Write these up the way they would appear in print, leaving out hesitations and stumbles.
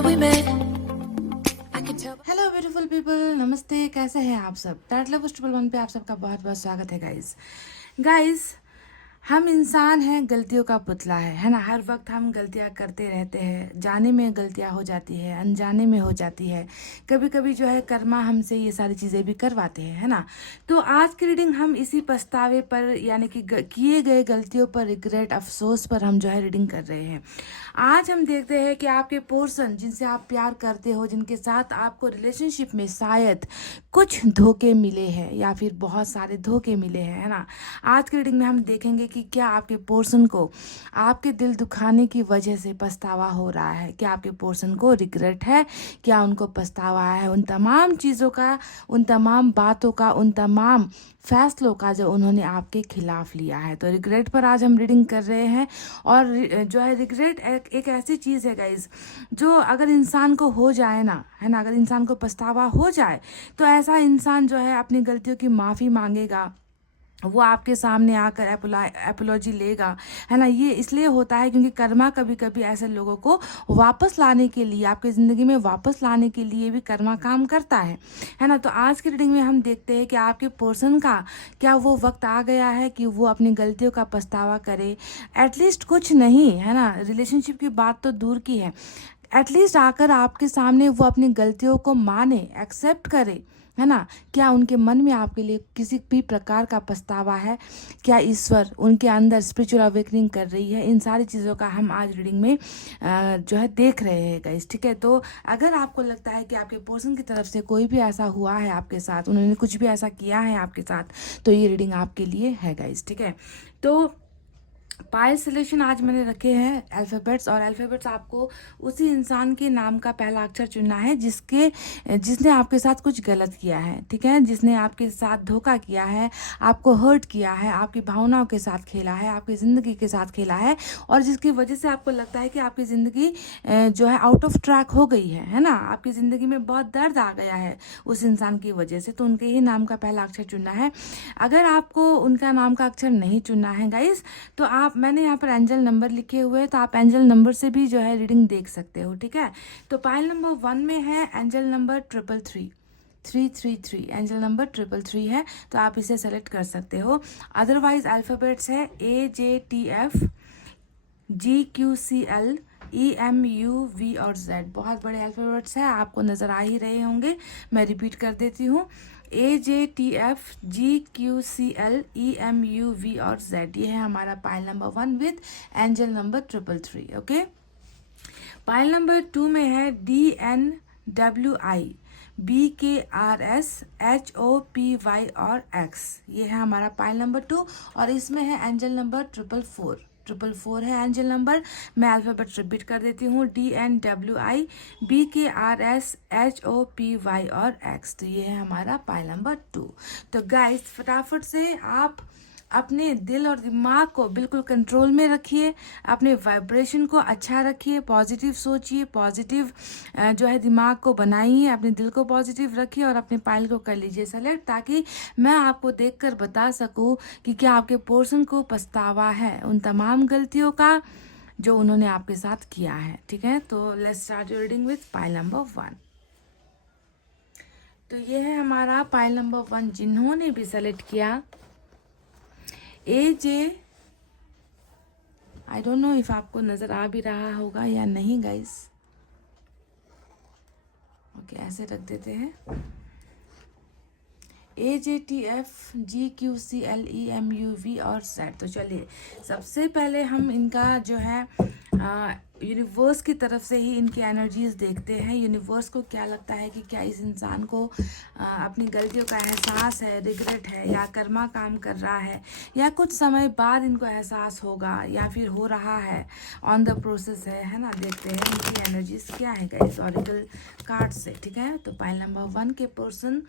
remember we met. I can tell. Hello beautiful people, नमस्ते। कैसे हैं आप सब? टैट लवर्स ट्रिपल वन पे आप सबका बहुत बहुत स्वागत है गाइस। हम इंसान हैं, गलतियों का पुतला है ना। हर वक्त हम गलतियां करते रहते हैं। जाने में गलतियां हो जाती है, अनजाने में हो जाती है। कभी कभी जो है कर्मा हमसे ये सारी चीज़ें भी करवाते हैं, है ना। तो आज की रीडिंग हम इसी पछतावे पर, यानी कि किए गए गलतियों पर, रिग्रेट, अफसोस पर हम जो है रीडिंग कर रहे हैं। आज हम देखते हैं कि आपके पर्सन जिनसे आप प्यार करते हो, जिनके साथ आपको रिलेशनशिप में शायद कुछ धोखे मिले हैं या फिर बहुत सारे धोखे मिले हैं, है ना। आज की रीडिंग में हम देखेंगे कि क्या आपके पर्सन को आपके दिल दुखाने की वजह से पछतावा हो रहा है, क्या आपके पर्सन को रिग्रेट है, क्या उनको पछतावा है उन तमाम चीज़ों का, उन तमाम बातों का, उन तमाम फैसलों का जो उन्होंने आपके खिलाफ लिया है। तो रिग्रेट पर आज हम रीडिंग कर रहे हैं। और जो है रिग्रेट एक ऐसी चीज़ है गाइज, जो अगर इंसान को हो जाए ना, है ना, अगर इंसान को पछतावा हो जाए तो ऐसा इंसान जो है अपनी गलतियों की माफ़ी मांगेगा, वो आपके सामने आकर एपोलॉजी लेगा, है ना। ये इसलिए होता है क्योंकि कर्मा कभी कभी ऐसे लोगों को वापस लाने के लिए, आपकी ज़िंदगी में वापस लाने के लिए भी कर्मा काम करता है ना। तो आज की रीडिंग में हम देखते हैं कि आपके पर्सन का क्या वो वक्त आ गया है कि वो अपनी गलतियों का पछतावा करे। एटलीस्ट कुछ नहीं, है ना, रिलेशनशिप की बात तो दूर की है, एटलीस्ट आकर आपके सामने वो अपनी गलतियों को माने, एक्सेप्ट करे, है ना। क्या उनके मन में आपके लिए किसी भी प्रकार का पछतावा है? क्या ईश्वर उनके अंदर स्पिरिचुअल अवेकनिंग कर रही है? इन सारी चीज़ों का हम आज रीडिंग में जो है देख रहे हैं गाइस, ठीक है। तो अगर आपको लगता है कि आपके पर्सन की तरफ से कोई भी ऐसा हुआ है आपके साथ, उन्होंने कुछ भी ऐसा किया है आपके साथ, तो ये रीडिंग आपके लिए है गाइस, ठीक है। तो पायल सोल्यूशन आज मैंने रखे हैं अल्फ़ाबेट्स, और अल्फ़ाबेट्स आपको उसी इंसान के नाम का पहला अक्षर चुनना है जिसने आपके साथ कुछ गलत किया है, ठीक है, जिसने आपके साथ धोखा किया है, आपको हर्ट किया है, आपकी भावनाओं के साथ खेला है, आपकी ज़िंदगी के साथ खेला है, और जिसकी वजह से आपको लगता है कि आपकी ज़िंदगी जो है आउट ऑफ ट्रैक हो गई है ना। आपकी ज़िंदगी में बहुत दर्द आ गया है उस इंसान की वजह से। तो उनके ही नाम का पहला अक्षर चुनना है। अगर आपको उनका नाम का अक्षर नहीं चुनना है गाइस, तो मैंने यहाँ पर एंजल नंबर लिखे हुए हैं, तो आप एंजल नंबर से भी जो है रीडिंग देख सकते हो, ठीक है। तो पायल नंबर 1 में है एंजल नंबर 333 एंजल नंबर 333 है, तो आप इसे सेलेक्ट कर सकते हो। अदरवाइज अल्फ़ाबेट्स है AJTF GQCL EMUV और Z। बहुत बड़े अल्फ़ाबेट्स हैं, आपको नज़र आ ही रहे होंगे। मैं रिपीट कर देती हूँ, AJTF GQCL EMUV और Z। ये है हमारा pile number 1 with angel number 333, okay. Pile number 2 में है DNWI BKRS HOPY और X। ये है हमारा पायल नंबर 2, और इसमें है एंजल नंबर 444 है एंजल नंबर। मैं अल्फ़ाबेट रिपीट कर देती हूँ, DNWI BKRS HOPY और X। तो ये है हमारा पायल नंबर 2। तो गाइस फटाफट से आप अपने दिल और दिमाग को बिल्कुल कंट्रोल में रखिए, अपने वाइब्रेशन को अच्छा रखिए, पॉजिटिव सोचिए, पॉजिटिव जो है दिमाग को बनाइए, अपने दिल को पॉजिटिव रखिए, और अपने पायल को कर लीजिए सेलेक्ट, ताकि मैं आपको देखकर बता सकूं कि क्या आपके पर्सन को पछतावा है उन तमाम गलतियों का जो उन्होंने आपके साथ किया है, ठीक है। तो let's start your reading with pile number 1। तो ये है हमारा पायल नंबर 1, जिन्होंने भी सेलेक्ट किया AJ। I don't know if आपको नज़र आ भी रहा होगा या नहीं गाइस। ओके, ऐसे रख देते हैं, AJTF GQCL EMUV और Z। तो चलिए सबसे पहले हम इनका जो है यूनिवर्स की तरफ से ही इनकी एनर्जीज देखते हैं। यूनिवर्स को क्या लगता है कि क्या इस इंसान को अपनी गलतियों का एहसास है, रिग्रेट है, या कर्मा काम कर रहा है, या कुछ समय बाद इनको एहसास होगा, या फिर हो रहा है, ऑन द प्रोसेस है ना। देखते हैं इनकी एनर्जीज क्या है गाइस ऑरिकल कार्ड से, ठीक है। तो पाइल नंबर 1 के पर्सन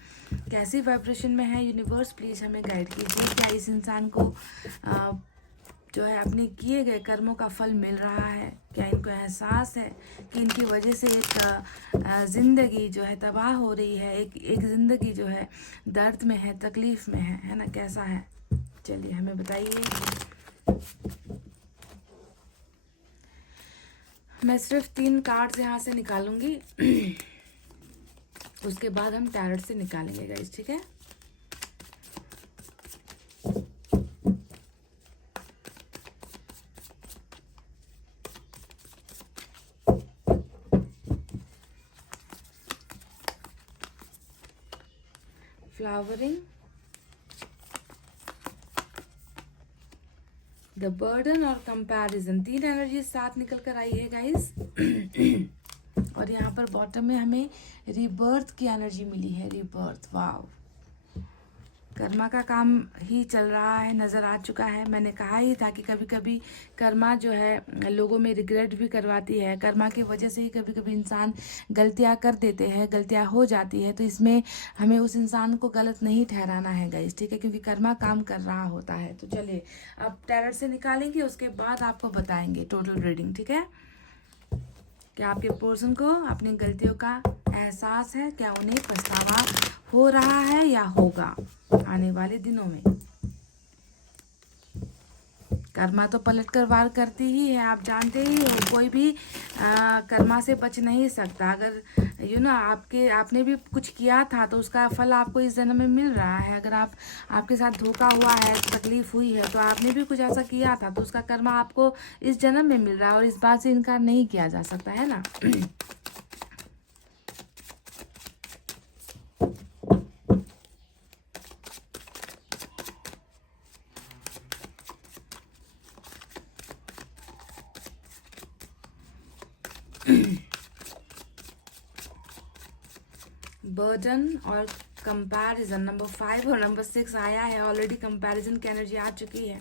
कैसी वाइब्रेशन में है, यूनिवर्स प्लीज़ हमें गाइड कीजिए। क्या इस इंसान को जो है अपने किए गए कर्मों का फल मिल रहा है? क्या इनको एहसास है कि इनकी वजह से एक ज़िंदगी जो है तबाह हो रही है, एक ज़िंदगी जो है दर्द में है, तकलीफ़ में है ना। कैसा है, चलिए हमें बताइए। मैं सिर्फ 3 कार्ड्स यहाँ से निकालूंगी। उसके बाद हम टैरोट से निकालेंगे गाइस, ठीक है। फ्लावरिंग, द बर्डन और कंपैरिजन, 3 एनर्जी साथ निकल कर आई है गाइस। और यहाँ पर बॉटम में हमें रीबर्थ की एनर्जी मिली है, रीबर्थ। वाव, कर्मा का काम ही चल रहा है, नज़र आ चुका है। मैंने कहा ही था कि कभी कभी कर्मा जो है लोगों में रिग्रेट भी करवाती है। कर्मा की वजह से ही कभी कभी इंसान गलतियां कर देते हैं, गलतियां हो जाती है। तो इसमें हमें उस इंसान को गलत नहीं ठहराना है गाइस, ठीक है, क्योंकि कर्मा काम कर रहा होता है। तो चलिए अब टैरोट से निकालेंगे, उसके बाद आपको बताएंगे टोटल रीडिंग, ठीक है। क्या आपके पर्सन को अपनी गलतियों का एहसास है? क्या उन्हें पछतावा हो रहा है या होगा आने वाले दिनों में? कर्मा तो पलट कर वार करती ही है, आप जानते ही हो। कोई भी कर्मा से बच नहीं सकता। अगर आपने भी कुछ किया था तो उसका फल आपको इस जन्म में मिल रहा है। अगर आपके साथ धोखा हुआ है, तकलीफ हुई है, तो आपने भी कुछ ऐसा किया था तो उसका कर्मा आपको इस जन्म में मिल रहा है, और इस बात से इनकार नहीं किया जा सकता है ना। बर्डन और कंपैरिजन, नंबर 5 और नंबर 6 आया है ऑलरेडी। कंपैरिजन की एनर्जी आ चुकी है।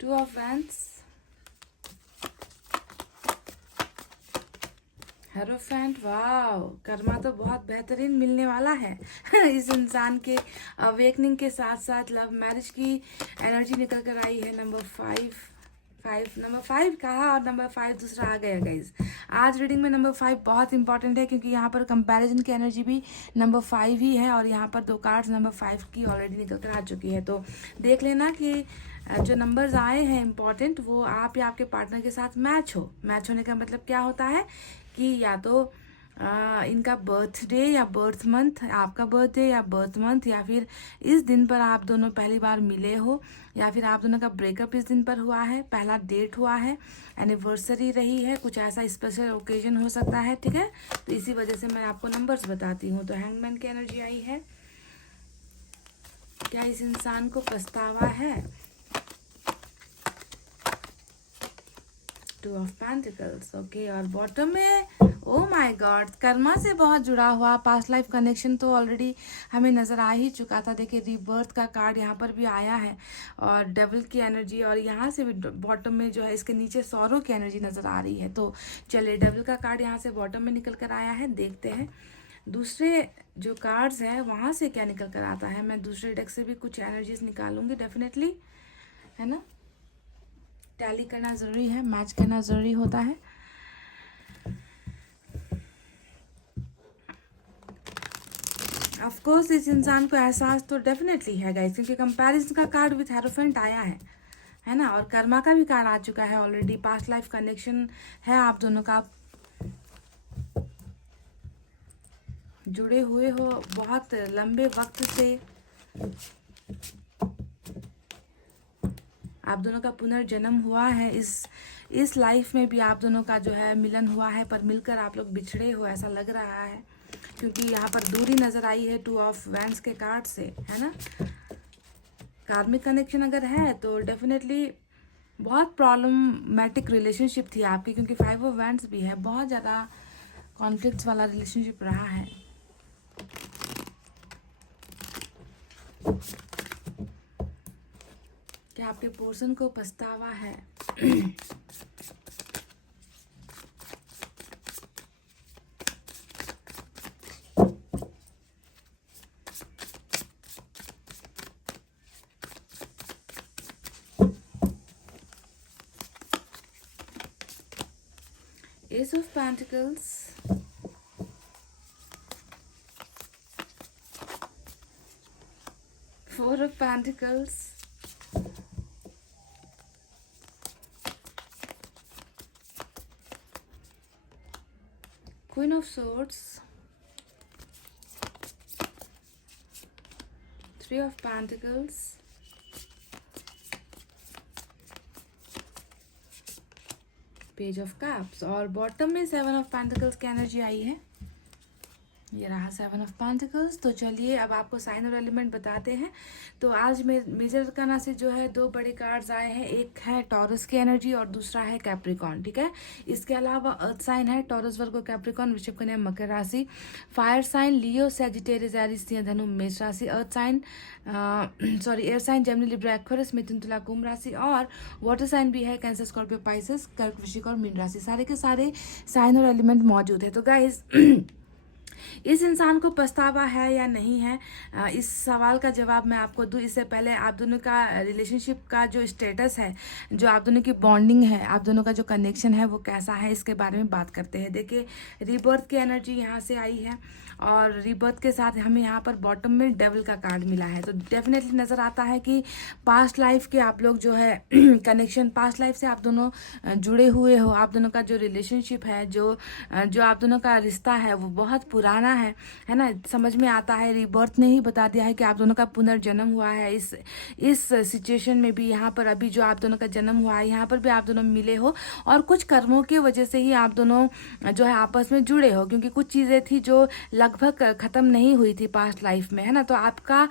Two of wands, hierophant. Wow, कर्मा तो बहुत बेहतरीन मिलने वाला है। इस इंसान के अवेकनिंग के साथ साथ लव मैरिज की एनर्जी निकल कर आई है। नंबर 5 कहा और नंबर 5 दूसरा आ गया गाइज। आज रीडिंग में नंबर 5 बहुत इंपॉर्टेंट है, क्योंकि यहाँ पर कंपैरिजन की एनर्जी भी नंबर 5 ही है, और यहाँ पर 2 कार्ड्स नंबर 5 की ऑलरेडी निकल कर आ चुकी है। तो देख लेना कि जो नंबर्स आए हैं इंपॉर्टेंट, वो आप या आपके पार्टनर के साथ मैच हो। मैच होने का मतलब क्या होता है कि या तो इनका बर्थडे या बर्थ मंथ, आपका बर्थडे या बर्थ मंथ, या फिर इस दिन पर आप दोनों पहली बार मिले हो, या फिर आप दोनों का ब्रेकअप इस दिन पर हुआ है, पहला डेट हुआ है, एनिवर्सरी रही है, कुछ ऐसा स्पेशल ओकेजन हो सकता है, ठीक है। तो इसी वजह से मैं आपको नंबर्स बताती हूँ। तो हैंगमैन की एनर्जी आई है। क्या इस इंसान को पछतावा है? Two of pentacles, okay. और बॉटम में ओ माय गॉड, कर्मा से बहुत जुड़ा हुआ पास्ट लाइफ कनेक्शन तो ऑलरेडी हमें नज़र आ ही चुका था। देखिए रीबर्थ का कार्ड यहाँ पर भी आया है, और डेविल की एनर्जी, और यहाँ से भी बॉटम में जो है इसके नीचे सौरों की एनर्जी नज़र आ रही है। तो चलिए डेविल का कार्ड यहाँ से बॉटम में निकल कर आया है, देखते हैं दूसरे जो कार्ड्स है वहाँ से क्या निकल कर आता है। मैं दूसरे डेक से भी कुछ एनर्जीज निकालूंगी डेफिनेटली, है ना। टैली करना ज़रूरी है, मैच करना ज़रूरी होता है। ऑफ कोर्स इस इंसान को एहसास तो डेफिनेटली है गाइस, क्योंकि कंपैरिजन का कार्ड विथ हेरोफेंट आया है ना, और कर्मा का भी कार्ड आ चुका है ऑलरेडी। पास्ट लाइफ कनेक्शन है आप दोनों का, जुड़े हुए हो बहुत लंबे वक्त से। आप दोनों का पुनर्जन्म हुआ है, इस लाइफ में भी आप दोनों का जो है मिलन हुआ है, पर मिलकर आप लोग बिछड़े हो ऐसा लग रहा है, क्योंकि यहाँ पर दूरी नज़र आई है 2 ऑफ वैंड्स के कार्ड से, है ना। कार्मिक कनेक्शन अगर है तो डेफिनेटली बहुत प्रॉब्लमैटिक रिलेशनशिप थी आपकी, क्योंकि 5 ऑफ वैंड्स भी है, बहुत ज़्यादा कॉन्फ्लिक्ट्स वाला रिलेशनशिप रहा है। क्या आपके पर्सन को पछतावा है? Ace of Pentacles, Four of Pentacles, Queen of Swords, Three of Pentacles, page of cups और बॉटम में सेवन ऑफ पेंटिकल्स की एनर्जी आई है। ये रहा सेवन ऑफ पेंटिकल्स। तो चलिए अब आपको साइन और एलिमेंट बताते हैं। तो आज मेजर अरकाना से जो है दो बड़े कार्ड्स आए हैं, एक है टॉरस की एनर्जी और दूसरा है कैप्रिकॉर्न, ठीक है। इसके अलावा अर्थ साइन है टॉरस, वर्गो, कैप्रिकॉर्न, वृश्चिक, कन्या, मकर राशि। Fire sign Leo, Sagittarius, Aries, सिंह, धनु, मेष राशि। Earth sign air sign Gemini, Libra, Aquarius, मिथुन, तुला, कुंभ राशि। और वाटर साइन भी है कैंसर, स्कॉर्पियो, पाइसेस, कर्क, वृश्चिक और मीन राशि। सारे के सारे साइन और एलिमेंट मौजूद है। तो गाइस इस इंसान को पछतावा है या नहीं है, इस सवाल का जवाब मैं आपको दूं। इससे पहले आप दोनों का रिलेशनशिप का जो स्टेटस है, जो आप दोनों की बॉन्डिंग है, आप दोनों का जो कनेक्शन है वो कैसा है, इसके बारे में बात करते हैं। देखिए रीबर्थ की एनर्जी यहाँ से आई है और रीबर्थ के साथ हमें यहाँ पर बॉटम में डेविल का कार्ड मिला है। तो डेफिनेटली नज़र आता है कि पास्ट लाइफ के आप लोग जो है कनेक्शन, पास्ट लाइफ से आप दोनों जुड़े हुए हो। आप दोनों का जो रिलेशनशिप है, जो आप दोनों का रिश्ता है वो बहुत पुराना है ना। समझ में आता है, रीबर्थ ने ही बता दिया है कि आप दोनों का पुनर्जन्म हुआ है। इस सिचुएशन में भी यहाँ पर अभी जो आप दोनों का जन्म हुआ है, यहाँ पर भी आप दोनों मिले हो और कुछ कर्मों की वजह से ही आप दोनों जो है आपस में जुड़े हो, क्योंकि कुछ चीज़ें थी जो लगभग ख़त्म नहीं हुई थी पास्ट लाइफ में, है ना। तो आपका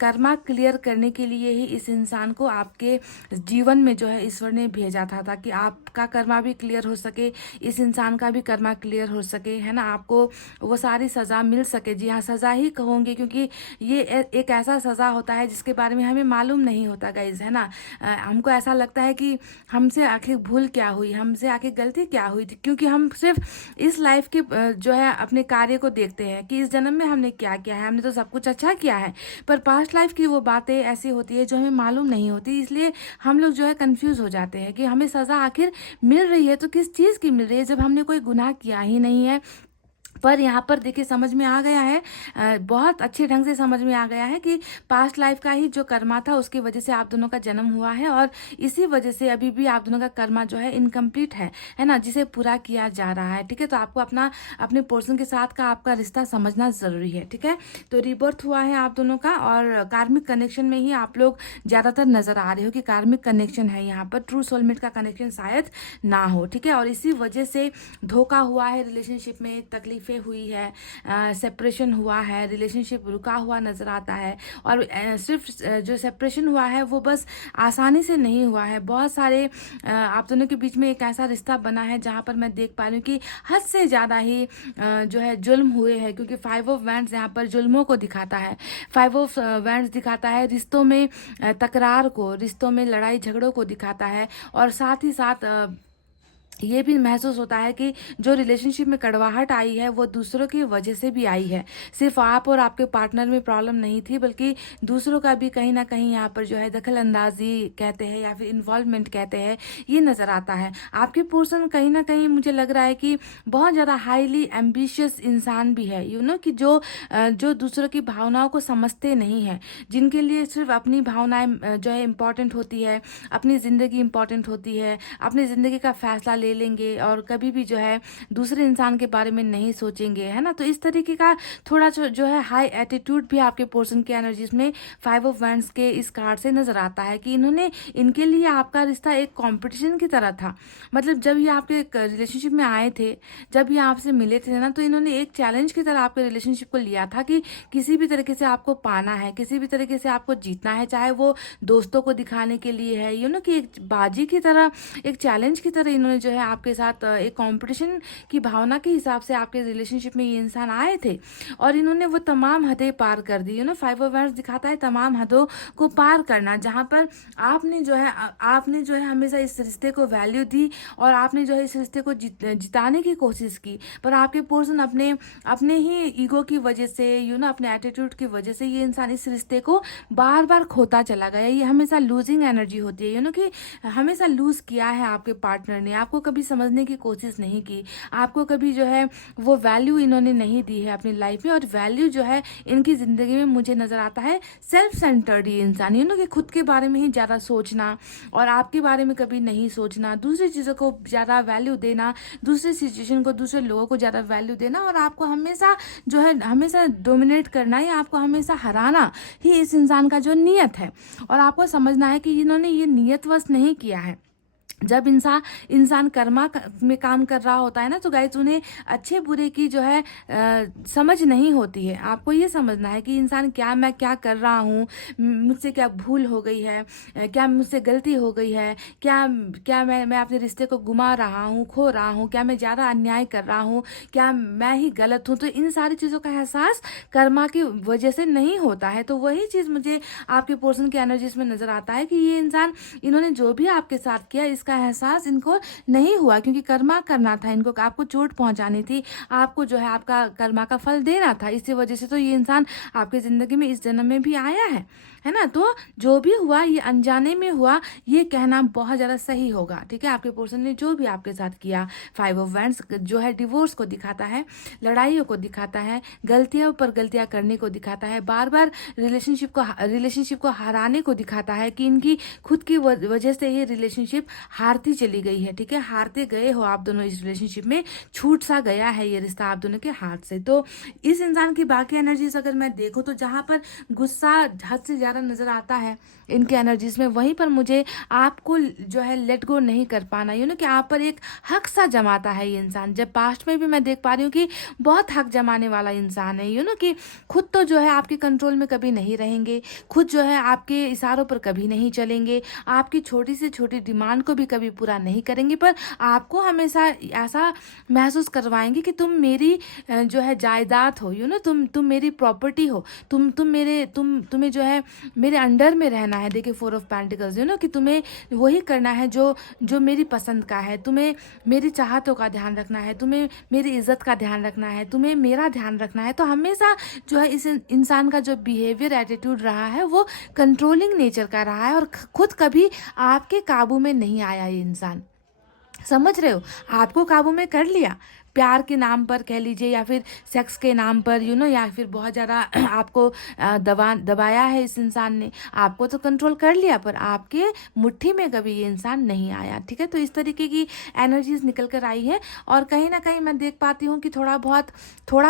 कर्मा क्लियर करने के लिए ही इस इंसान को आपके जीवन में जो है ईश्वर ने भेजा था, ताकि आपका कर्मा भी क्लियर हो सके, इस इंसान का भी कर्मा क्लियर हो सके, है ना। आपको वो सारी सज़ा मिल सके। जी हाँ, सज़ा ही कहूँगी, क्योंकि ये एक ऐसा सज़ा होता है जिसके बारे में हमें मालूम नहीं होता गाइज, है ना। हमको ऐसा लगता है कि हमसे आखिर भूल क्या हुई, हमसे आखिर गलती क्या हुई थी, क्योंकि हम सिर्फ इस लाइफ के जो है अपने कार्य को देखते हैं कि इस जन्म में हमने क्या किया है, हमने तो सब कुछ अच्छा किया है, पर पास्ट लाइफ की वो बातें ऐसी होती है जो हमें मालूम नहीं होती। इसलिए हम लोग जो है कंफ्यूज हो जाते हैं कि हमें सज़ा आखिर मिल रही है तो किस चीज़ की मिल रही है, जब हमने कोई गुनाह किया ही नहीं है। पर यहाँ पर देखिए समझ में आ गया है, बहुत अच्छे ढंग से समझ में आ गया है कि पास्ट लाइफ का ही जो कर्मा था उसकी वजह से आप दोनों का जन्म हुआ है और इसी वजह से अभी भी आप दोनों का कर्मा जो है इनकम्प्लीट है ना, जिसे पूरा किया जा रहा है, ठीक है। तो आपको अपने पर्सन के साथ का आपका रिश्ता समझना ज़रूरी है, ठीक है। तो रीबर्थ हुआ है आप दोनों का और कार्मिक कनेक्शन में ही आप लोग ज़्यादातर नज़र आ रहे हो कि कार्मिक कनेक्शन है यहाँ पर, ट्रू सोलमेट का कनेक्शन शायद ना हो, ठीक है। और इसी वजह से धोखा हुआ है रिलेशनशिप में, तकलीफ हुई है, सेपरेशन हुआ है, रिलेशनशिप रुका हुआ नज़र आता है। और सिर्फ जो सेपरेशन हुआ है वो बस आसानी से नहीं हुआ है, बहुत सारे आप दोनों के बीच में एक ऐसा रिश्ता बना है जहाँ पर मैं देख पा रही हूँ कि हद से ज़्यादा ही जो है जुल्म हुए हैं, क्योंकि फाइव ऑफ वैंड्स यहाँ पर जुल्मों को दिखाता है। फाइव ऑफ वैंड्स दिखाता है रिश्तों में तकरार को, रिश्तों में लड़ाई झगड़ों को दिखाता है। और साथ ही साथ ये भी महसूस होता है कि जो रिलेशनशिप में कड़वाहट आई है वो दूसरों की वजह से भी आई है। सिर्फ आप और आपके पार्टनर में प्रॉब्लम नहीं थी, बल्कि दूसरों का भी कहीं ना कहीं यहाँ पर जो है दखल अंदाजी कहते हैं या फिर इन्वॉल्वमेंट कहते हैं, ये नज़र आता है। आपके पर्सन कहीं ना कहीं मुझे लग रहा है कि बहुत ज़्यादा हाईली एम्बिशियस इंसान भी है, कि जो दूसरों की भावनाओं को समझते नहीं हैं, जिनके लिए सिर्फ अपनी भावनाएं जो है इम्पॉर्टेंट होती है, अपनी ज़िंदगी इम्पॉर्टेंट होती है, अपनी ज़िंदगी का फैसला ले लेंगे और कभी भी जो है दूसरे इंसान के बारे में नहीं सोचेंगे, है ना। तो इस तरीके का थोड़ा जो है हाई एटीट्यूड भी आपके पर्सन की एनर्जीज में फाइव ऑफ वैंड्स के इस कार्ड से नजर आता है कि इनके लिए आपका रिश्ता एक कंपटीशन की तरह था। मतलब जब ये आपके रिलेशनशिप में आए थे, जब ये आपसे मिले थे ना, तो इन्होंने एक चैलेंज की तरह आपके रिलेशनशिप को लिया था कि किसी भी तरीके से आपको पाना है, किसी भी तरीके से आपको जीतना है, चाहे वो दोस्तों को दिखाने के लिए है, कि एक बाजी की तरह, एक चैलेंज की तरह इन्होंने जो है आपके साथ एक कंपटीशन की भावना के हिसाब से आपके रिलेशनशिप में ये इंसान आए थे और इन्होंने वो तमाम हदें पार कर दी। फाइव ऑफ वैंड्स दिखाता है तमाम हदों को पार करना, जहाँ पर आपने जो है हमेशा इस रिश्ते को वैल्यू दी और आपने जो है इस रिश्ते को जिताने की कोशिश की, पर आपके पर्सन अपने ही ईगो की वजह से, अपने एटीट्यूड की वजह से ये इंसान इस रिश्ते को बार बार खोता चला गया। ये हमेशा लूजिंग एनर्जी होती है, कि हमेशा लूज किया है आपके पार्टनर ने, आपको कभी समझने की कोशिश नहीं की, आपको कभी जो है वो वैल्यू इन्होंने नहीं दी है अपनी लाइफ में। और वैल्यू जो है इनकी ज़िंदगी में मुझे नज़र आता है सेल्फ सेंटर्ड ये इंसान, कि खुद के बारे में ही ज़्यादा सोचना और आपके बारे में कभी नहीं सोचना, दूसरी चीज़ों को ज़्यादा वैल्यू देना, दूसरे सिचुएशन को, दूसरे लोगों को ज़्यादा वैल्यू देना, और आपको हमेशा जो है हमेशा डोमिनेट करना या आपको हमेशा हराना ही इस इंसान का जो नियत है। और आपको समझना है कि इन्होंने ये नियतवश नहीं किया है। जब इंसान कर्मा में काम कर रहा होता है ना, तो गाइस उन्हें अच्छे बुरे की जो है समझ नहीं होती है। आपको ये समझना है कि इंसान मैं क्या कर रहा हूँ, मुझसे क्या भूल हो गई है, क्या मुझसे गलती हो गई है, क्या मैं अपने रिश्ते को गुमा रहा हूँ, खो रहा हूँ, क्या मैं ज़्यादा अन्याय कर रहा हूँ, क्या मैं ही गलत हूँ। तो इन सारी चीज़ों का एहसास कर्मा की वजह से नहीं होता है। तो वही चीज़ मुझे आपके पोर्शन की एनर्जीज में नज़र आता है कि ये इंसान, इन्होंने जो भी आपके साथ किया इसका एहसास इनको नहीं हुआ, क्योंकि कर्मा करना था इनको, आपको चोट पहुंचानी थी, आपको जो है आपका कर्मा का फल देना था। इसी वजह से तो ये इंसान आपकी ज़िंदगी में इस जन्म में भी आया है ना। तो जो भी हुआ ये अनजाने में हुआ, ये कहना बहुत ज़्यादा सही होगा, ठीक है। आपके पर्सन ने जो भी आपके साथ किया, 5 ऑफ वैंड्स जो है डिवोर्स को दिखाता है, लड़ाइयों को दिखाता है, गलतियों पर गलतियां करने को दिखाता है, बार बार रिलेशनशिप को हराने को दिखाता है कि इनकी खुद की वजह से ये रिलेशनशिप हारती चली गई है, ठीक है। हारते गए हो आप दोनों इस रिलेशनशिप में, छूट सा गया है ये रिश्ता आप दोनों के हाथ से। तो इस इंसान की बाकी एनर्जीज अगर मैं देखूं तो जहां पर गुस्सा हद से ज़्यादा नज़र आता है इनके एनर्जीज में, वहीं पर मुझे आपको जो है लेट गो नहीं कर पाना, कि आप पर एक हक सा जमाता है ये इंसान। जब पास्ट में भी मैं देख पा रही हूँ कि बहुत हक जमाने वाला इंसान है, कि खुद तो जो है आपके कंट्रोल में कभी नहीं रहेंगे, खुद जो है आपके इशारों पर कभी नहीं चलेंगे, आपकी छोटी से छोटी डिमांड को भी कभी पूरा नहीं करेंगे, पर आपको हमेशा ऐसा महसूस करवाएंगे कि तुम मेरी जो है जायदाद हो, तुम मेरी प्रॉपर्टी हो, तुम्हें जो है मेरे अंडर में रहना है। देखिए 4 ऑफ पेंटिकल्स, कि तुम्हें वही करना है जो मेरी पसंद का है, तुम्हें मेरी चाहतों का ध्यान रखना है, तुम्हें मेरी इज्जत का ध्यान रखना है, तुम्हें मेरा ध्यान रखना है। तो हमेशा जो है इस इंसान का जो बिहेवियर एटीट्यूड रहा है वो कंट्रोलिंग नेचर का रहा है, और खुद कभी आपके काबू में नहीं आया ये इंसान। समझ रहे हो, आपको काबू में कर लिया प्यार के नाम पर कह लीजिए, या फिर सेक्स के नाम पर, या फिर बहुत ज़्यादा आपको दबाया है इस इंसान ने, आपको तो कंट्रोल कर लिया, पर आपके मुट्ठी में कभी ये इंसान नहीं आया, ठीक है। तो इस तरीके की एनर्जीज निकल कर आई है, और कहीं ना कहीं मैं देख पाती हूँ कि थोड़ा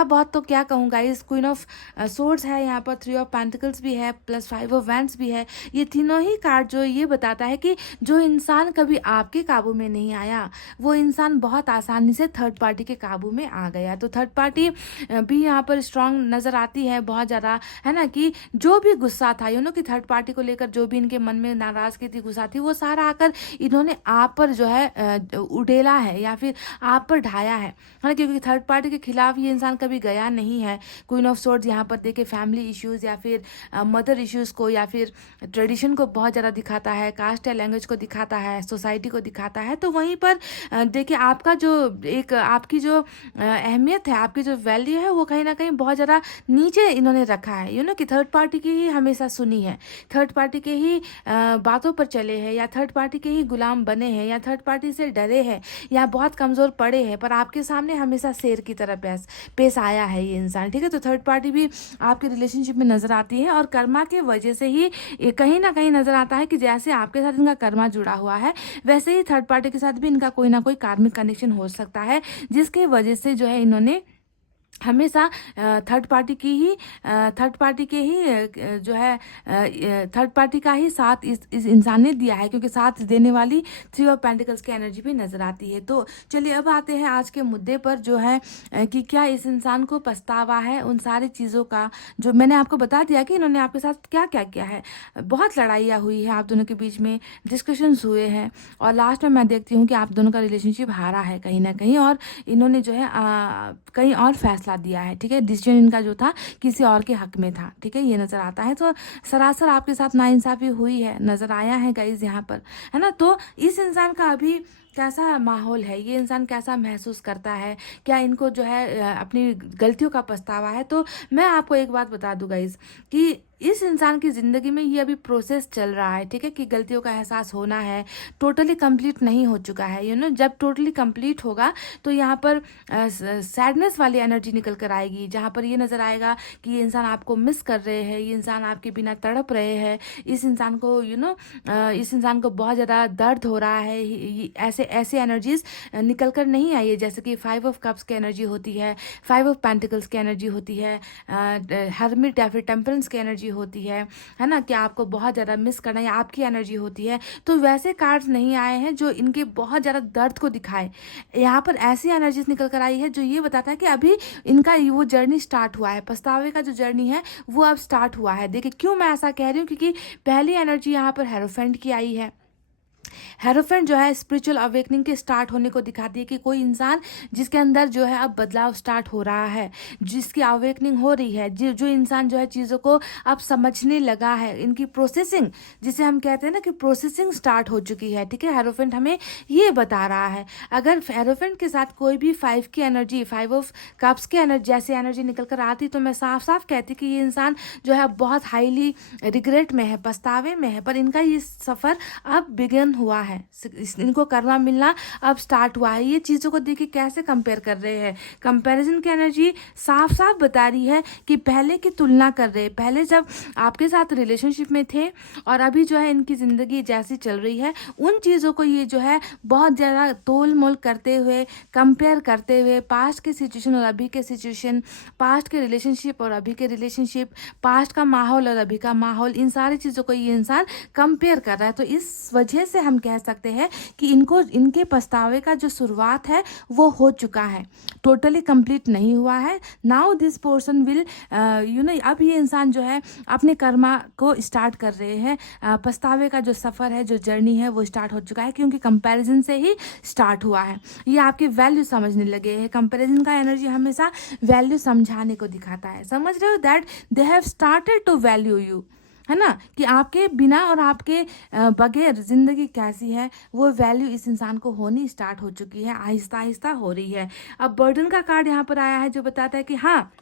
बहुत तो क्या कहूँ गाइस, क्वीन ऑफ सोर्ड्स है यहाँ पर, 3 ऑफ पेंटिकल्स भी है, प्लस 5 ऑफ वैंड्स भी है। ये तीनों ही कार्ड जो ये बताता है कि जो इंसान कभी आपके काबू में नहीं आया, वो इंसान बहुत आसानी से थर्ड पार्टी के काबू में आ गया। तो थर्ड पार्टी भी यहाँ पर स्ट्रांग नजर आती है बहुत ज़्यादा, है ना, कि जो भी गुस्सा था कि थर्ड पार्टी को लेकर जो भी इनके मन में नाराज़गी थी, गुस्सा थी, वो सारा आकर इन्होंने आप पर जो है उड़ेला है या फिर आप पर ढाया है ना, क्योंकि थर्ड पार्टी के खिलाफ ये इंसान कभी गया नहीं है। क्वीन ऑफ सोर्ड्स यहाँ पर देखिए फैमिली इश्यूज़ या फिर मदर इश्यूज़ को या फिर ट्रेडिशन को बहुत ज़्यादा दिखाता है, कास्ट या लैंग्वेज को दिखाता है, सोसाइटी को दिखाता है। तो वहीं पर देखिए आपका जो एक आपकी जो अहमियत है, आपकी जो वैल्यू है, वो कहीं ना कहीं बहुत ज़्यादा नीचे इन्होंने रखा है, कि थर्ड पार्टी की ही हमेशा सुनी है, थर्ड पार्टी के ही बातों पर चले हैं, या थर्ड पार्टी के ही गुलाम बने हैं, या थर्ड पार्टी से डरे हैं, या बहुत कमज़ोर पड़े हैं, पर आपके सामने हमेशा शेर की तरह पेश आया है ये इंसान, ठीक है। तो थर्ड पार्टी भी आपके रिलेशनशिप में नज़र आती है, और कर्मा के वजह से ही कहीं ना कहीं नज़र आता है कि जैसे आपके साथ इनका कर्मा जुड़ा हुआ है, वैसे ही थर्ड पार्टी के साथ भी इनका कोई ना कोई कार्मिक कनेक्शन हो सकता है, जिसके वजह से जो है इन्होंने हमेशा थर्ड पार्टी के ही जो है थर्ड पार्टी का ही साथ इस इंसान ने दिया है, क्योंकि साथ देने वाली 3 ऑफ पेंटिकल्स की एनर्जी भी नज़र आती है। तो चलिए अब आते हैं आज के मुद्दे पर, जो है कि क्या इस इंसान को पछतावा है उन सारी चीज़ों का, जो मैंने आपको बता दिया कि इन्होंने आपके साथ क्या क्या किया है। बहुत लड़ाइयाँ हुई है आप दोनों के बीच में, डिस्कशंस हुए हैं, और लास्ट में मैं देखती हूँ कि आप दोनों का रिलेशनशिप हारा है कहीं ना कहीं, और इन्होंने जो है कहीं और फैसला दिया है, ठीक है। डिसीजन इनका जो था किसी और के हक में था, ठीक है, ये नज़र आता है। तो सरासर आपके साथ नाइंसाफ़ी हुई है, नज़र आया है गाइस यहाँ पर, है ना। तो इस इंसान का अभी कैसा माहौल है, ये इंसान कैसा महसूस करता है, क्या इनको जो है अपनी गलतियों का पछतावा है। तो मैं आपको एक बात बता दूँ गाइज कि इस इंसान की ज़िंदगी में ये अभी प्रोसेस चल रहा है, ठीक है, कि गलतियों का एहसास होना है, टोटली कंप्लीट नहीं हो चुका है। जब टोटली कंप्लीट होगा तो यहाँ पर सैडनेस वाली एनर्जी निकल कर आएगी, जहाँ पर ये नज़र आएगा कि ये इंसान आपको मिस कर रहे हैं, ये इंसान आपके बिना तड़प रहे हैं, इस इंसान को इस इंसान को बहुत ज़्यादा दर्द हो रहा है। ऐसे ऐसे एनर्जीज निकल कर नहीं आई है, जैसे कि 5 ऑफ कप्स की एनर्जी होती है, 5 ऑफ पेंटिकल्स की एनर्जी होती है, हर्मिट या फिर टेम्परेंस की एनर्जी होती है ना, कि आपको बहुत ज़्यादा मिस करना है, आपकी एनर्जी होती है। तो वैसे कार्ड्स नहीं आए हैं जो इनके बहुत ज़्यादा दर्द को दिखाए। यहाँ पर ऐसी एनर्जीज निकल कर आई है जो ये बताता है कि अभी इनका वो जर्नी स्टार्ट हुआ है, पछतावे का जो जर्नी है वो अब स्टार्ट हुआ है। देखिए क्यों मैं ऐसा कह रही हूँ, क्योंकि पहली एनर्जी यहाँ पर हेरोफेंट की आई है। हेरोफेंट जो है स्पिरिचुअल अवेकनिंग के स्टार्ट होने को दिखाती है कि कोई इंसान जिसके अंदर जो है अब बदलाव स्टार्ट हो रहा है, जिसकी अवेकनिंग हो रही है, जो इंसान जो है चीज़ों को अब समझने लगा है, इनकी प्रोसेसिंग, जिसे हम कहते हैं ना कि प्रोसेसिंग स्टार्ट हो चुकी है, ठीक है। हेरोफेंट हमें ये बता रहा है। अगर हेरोफेंट के साथ कोई भी 5 की एनर्जी, 5 ऑफ कप्स की एनर्जी जैसी एनर्जी निकल कर आती तो मैं साफ साफ कहती कि ये इंसान जो है बहुत हाईली रिग्रेट में है, पछतावे में है। पर इनका ये सफ़र अब बिगन हुआ है, इनको कर्मा मिलना अब स्टार्ट हुआ है। ये चीज़ों को देखिए कैसे कंपेयर कर रहे हैं, कंपैरिजन की एनर्जी साफ साफ बता रही है कि पहले की तुलना कर रहे हैं, पहले जब आपके साथ रिलेशनशिप में थे और अभी जो है इनकी ज़िंदगी जैसी चल रही है, उन चीज़ों को ये जो है बहुत ज़्यादा तोल मोल करते हुए, कंपेयर करते हुए, पास्ट के सिचुएशन और अभी के सिचुएशन, पास्ट के रिलेशनशिप और अभी के रिलेशनशिप, पास्ट का माहौल और अभी का माहौल, इन सारी चीज़ों को ये इंसान कंपेयर कर रहा है। तो इस वजह से हम कह सकते हैं कि इनके पछतावे का जो शुरुआत है वो हो चुका है, टोटली कंप्लीट नहीं हुआ है। नाउ दिस पर्सन विल अब ये इंसान जो है अपने कर्मा को स्टार्ट कर रहे हैं। पछतावे का जो सफ़र है, जो जर्नी है वो स्टार्ट हो चुका है, क्योंकि कंपैरिजन से ही स्टार्ट हुआ है। ये आपकी वैल्यू समझने लगे हैं। कंपैरिजन का एनर्जी हमेशा वैल्यू समझाने को दिखाता है, समझ रहे हो, that they have started to value you, है ना, कि आपके बिना और आपके बगैर ज़िंदगी कैसी है वो वैल्यू इस इंसान को होनी स्टार्ट हो चुकी है, आहिस्ता आहिस्ता हो रही है। अब बर्डन का कार्ड यहाँ पर आया है जो बताता है कि हाँ,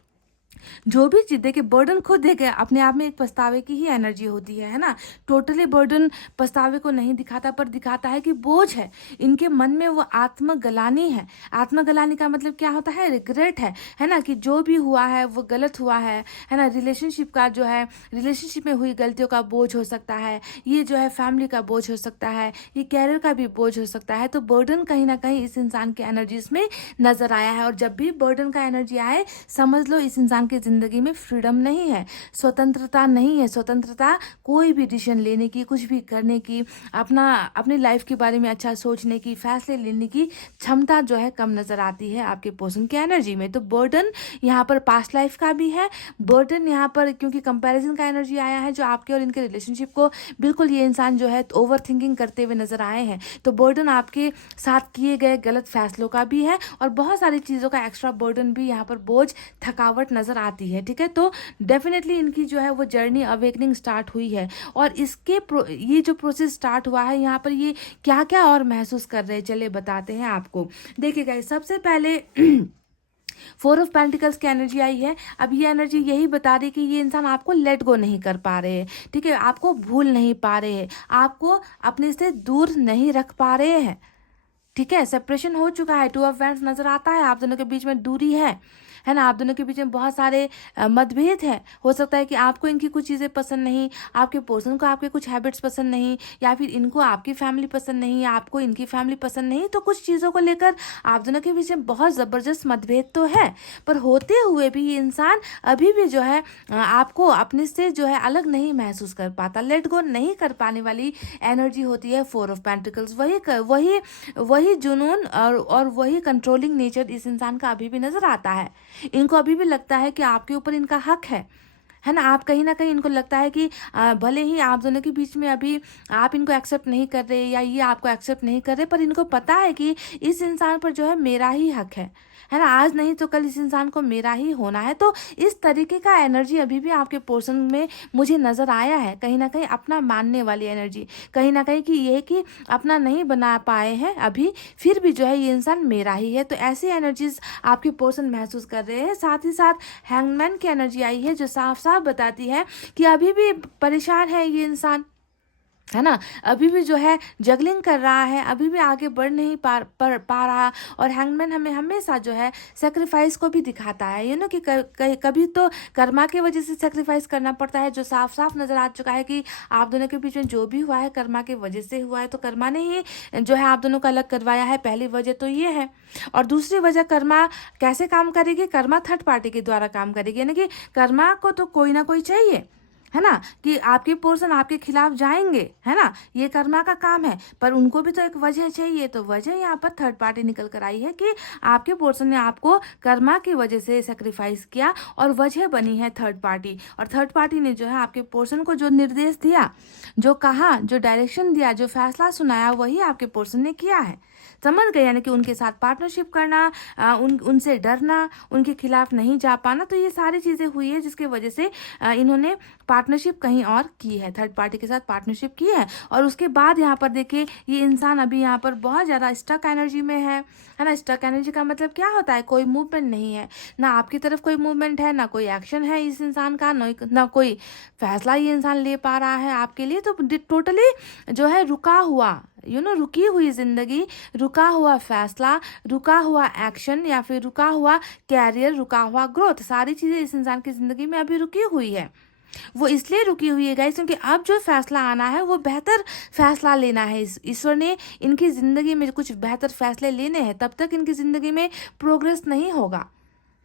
जो भी चीज़ देखिए, बर्डन खुद देखिए अपने आप में एक पछतावे की ही एनर्जी होती है ना। टोटली बर्डन पछतावे को नहीं दिखाता, पर दिखाता है कि बोझ है इनके मन में, वो आत्मगलानी है। आत्मगलानी का मतलब क्या होता है, रिग्रेट है ना, कि जो भी हुआ है वो गलत हुआ है ना। रिलेशनशिप का जो है, रिलेशनशिप में हुई गलतियों का बोझ हो सकता है, ये जो है फैमिली का बोझ हो सकता है, ये कैरियर का भी बोझ हो सकता है। तो बर्डन कहीं ना कहीं इस इंसान की एनर्जीज में नजर आया है। और जब भी बर्डन का एनर्जी आए, समझ लो इस इंसान की जिंदगी में फ्रीडम नहीं है, स्वतंत्रता नहीं है। स्वतंत्रता कोई भी डिसीजन लेने की, कुछ भी करने की, अपनी लाइफ के बारे में अच्छा सोचने की, फैसले लेने की क्षमता जो है कम नजर आती है आपके पर्सन की एनर्जी में। तो बर्डन यहाँ पर पास्ट लाइफ का भी है, बर्डन यहाँ पर क्योंकि कंपैरिजन का एनर्जी आया है जो आपके और इनके रिलेशनशिप को बिल्कुल ये इंसान जो है ओवर थिंकिंग करते हुए नजर आए हैं। तो बर्डन आपके साथ किए गए गलत फैसलों का भी है और बहुत सारी चीज़ों का एक्स्ट्रा बर्डन भी, यहाँ पर बोझ, थकावट नजर आती है, ठीक है। तो डेफिनेटली इनकी जो है वो जर्नी अवेकनिंग स्टार्ट हुई है और ये जो प्रोसेस स्टार्ट हुआ है, यहाँ पर ये क्या क्या और महसूस कर रहे हैं, चले बताते हैं आपको। देखिए गाइस, सबसे पहले 4 ऑफ पेंटिकल्स की एनर्जी आई है। अब ये एनर्जी यही बता रही है कि ये इंसान आपको लेट गो नहीं कर पा रहे हैं, ठीक है, आपको भूल नहीं पा रहे हैं, आपको अपने से दूर नहीं रख पा रहे हैं, ठीक है। सेपरेशन हो चुका है, 2 ऑफ वैंड्स नजर आता है, आप दोनों के बीच में दूरी है ना, आप दोनों के बीच में बहुत सारे मतभेद है। हो सकता है कि आपको इनकी कुछ चीज़ें पसंद नहीं, आपके पर्सन को आपके कुछ हैबिट्स पसंद नहीं, या फिर इनको आपकी फैमिली पसंद नहीं, या आपको इनकी फैमिली पसंद नहीं। तो कुछ चीज़ों को लेकर आप दोनों के बीच में बहुत ज़बरदस्त मतभेद तो है, पर होते हुए भी ये इंसान अभी भी जो है आपको अपने से जो है अलग नहीं महसूस कर पाता, लेट गो नहीं कर पाने वाली एनर्जी होती है 4 ऑफ पेंटिकल्स। वही जुनून और वही कंट्रोलिंग नेचर इस इंसान का अभी भी नजर आता है। इनको अभी भी लगता है कि आपके ऊपर इनका हक है ना। आप कहीं ना कहीं इनको लगता है कि भले ही आप दोनों के बीच में अभी आप इनको एक्सेप्ट नहीं कर रहे या ये आपको एक्सेप्ट नहीं कर रहे, पर इनको पता है कि इस इंसान पर जो है मेरा ही हक है ना, आज नहीं तो कल इस इंसान को मेरा ही होना है। तो इस तरीके का एनर्जी अभी भी आपके पोर्शन में मुझे नज़र आया है, कहीं ना कहीं अपना मानने वाली एनर्जी, कहीं ना कहीं कि ये कि अपना नहीं बना पाए हैं अभी, फिर भी जो है ये इंसान मेरा ही है। तो ऐसी एनर्जीज आपके पोर्शन महसूस कर रहे हैं। साथ ही साथ हैंगमैन की एनर्जी आई है जो साफ साफ बताती है कि अभी भी परेशान है ये इंसान, है ना, अभी भी जो है जगलिंग कर रहा है, अभी भी आगे बढ़ नहीं पा रहा। और हैंगमैन हमें हमेशा जो है सेक्रीफाइस को भी दिखाता है, यू नो कि कभी तो कर्मा की वजह से सेक्रीफाइस करना पड़ता है, जो साफ साफ नजर आ चुका है कि आप दोनों के बीच में जो भी हुआ है कर्मा की वजह से हुआ है। तो कर्मा ने ही जो है आप दोनों को अलग करवाया है, पहली वजह तो ये है। और दूसरी वजह कर्मा कैसे काम करेगी, कर्मा थर्ड पार्टी के द्वारा काम करेगी, यानी कि कर्मा को तो कोई ना कोई चाहिए, है ना, कि आपके पोर्शन आपके खिलाफ जाएंगे, है ना, ये कर्मा का काम है, पर उनको भी तो एक वजह चाहिए। तो वजह यहाँ पर थर्ड पार्टी निकल कर आई है कि आपके पोर्शन ने आपको कर्मा की वजह से सेक्रीफाइस किया और वजह बनी है थर्ड पार्टी। और थर्ड पार्टी ने जो है आपके पोर्शन को जो निर्देश दिया, जो कहा, जो डायरेक्शन दिया, जो फैसला सुनाया, वही आपके पोर्शन ने किया है। समझ गए, यानी कि उनके साथ पार्टनरशिप करना, उनसे डरना, उनके खिलाफ नहीं जा पाना, तो ये सारी चीज़ें हुई है जिसके वजह से इन्होंने पार्टनरशिप कहीं और की है, थर्ड पार्टी के साथ पार्टनरशिप की है। और उसके बाद यहाँ पर देखिए ये इंसान अभी यहाँ पर बहुत ज़्यादा स्टक एनर्जी में है ना। स्टक एनर्जी का मतलब क्या होता है, कोई मूवमेंट नहीं है, ना आपकी तरफ कोई मूवमेंट है, ना कोई एक्शन है इस इंसान का, ना कोई फैसला ये इंसान ले पा रहा है आपके लिए। तो टोटली जो है रुका हुआ, रुकी हुई जिंदगी, रुका हुआ फैसला, रुका हुआ एक्शन, या फिर रुका हुआ कैरियर, रुका हुआ ग्रोथ, सारी चीज़ें इस इंसान की ज़िंदगी में अभी रुकी हुई है। वो इसलिए रुकी हुई है गाइस क्योंकि अब जो फैसला आना है वो बेहतर फैसला लेना है। ईश्वर ने इनकी ज़िंदगी में कुछ बेहतर फैसले लेने हैं, तब तक इनकी ज़िंदगी में प्रोग्रेस नहीं होगा।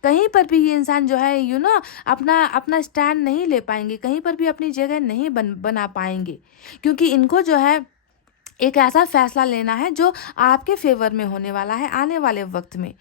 कहीं पर भी ये इंसान जो है अपना स्टैंड नहीं ले पाएंगे, कहीं पर भी अपनी जगह नहीं बना पाएंगे, क्योंकि इनको जो है एक ऐसा फैसला लेना है जो आपके फेवर में होने वाला है आने वाले वक्त में।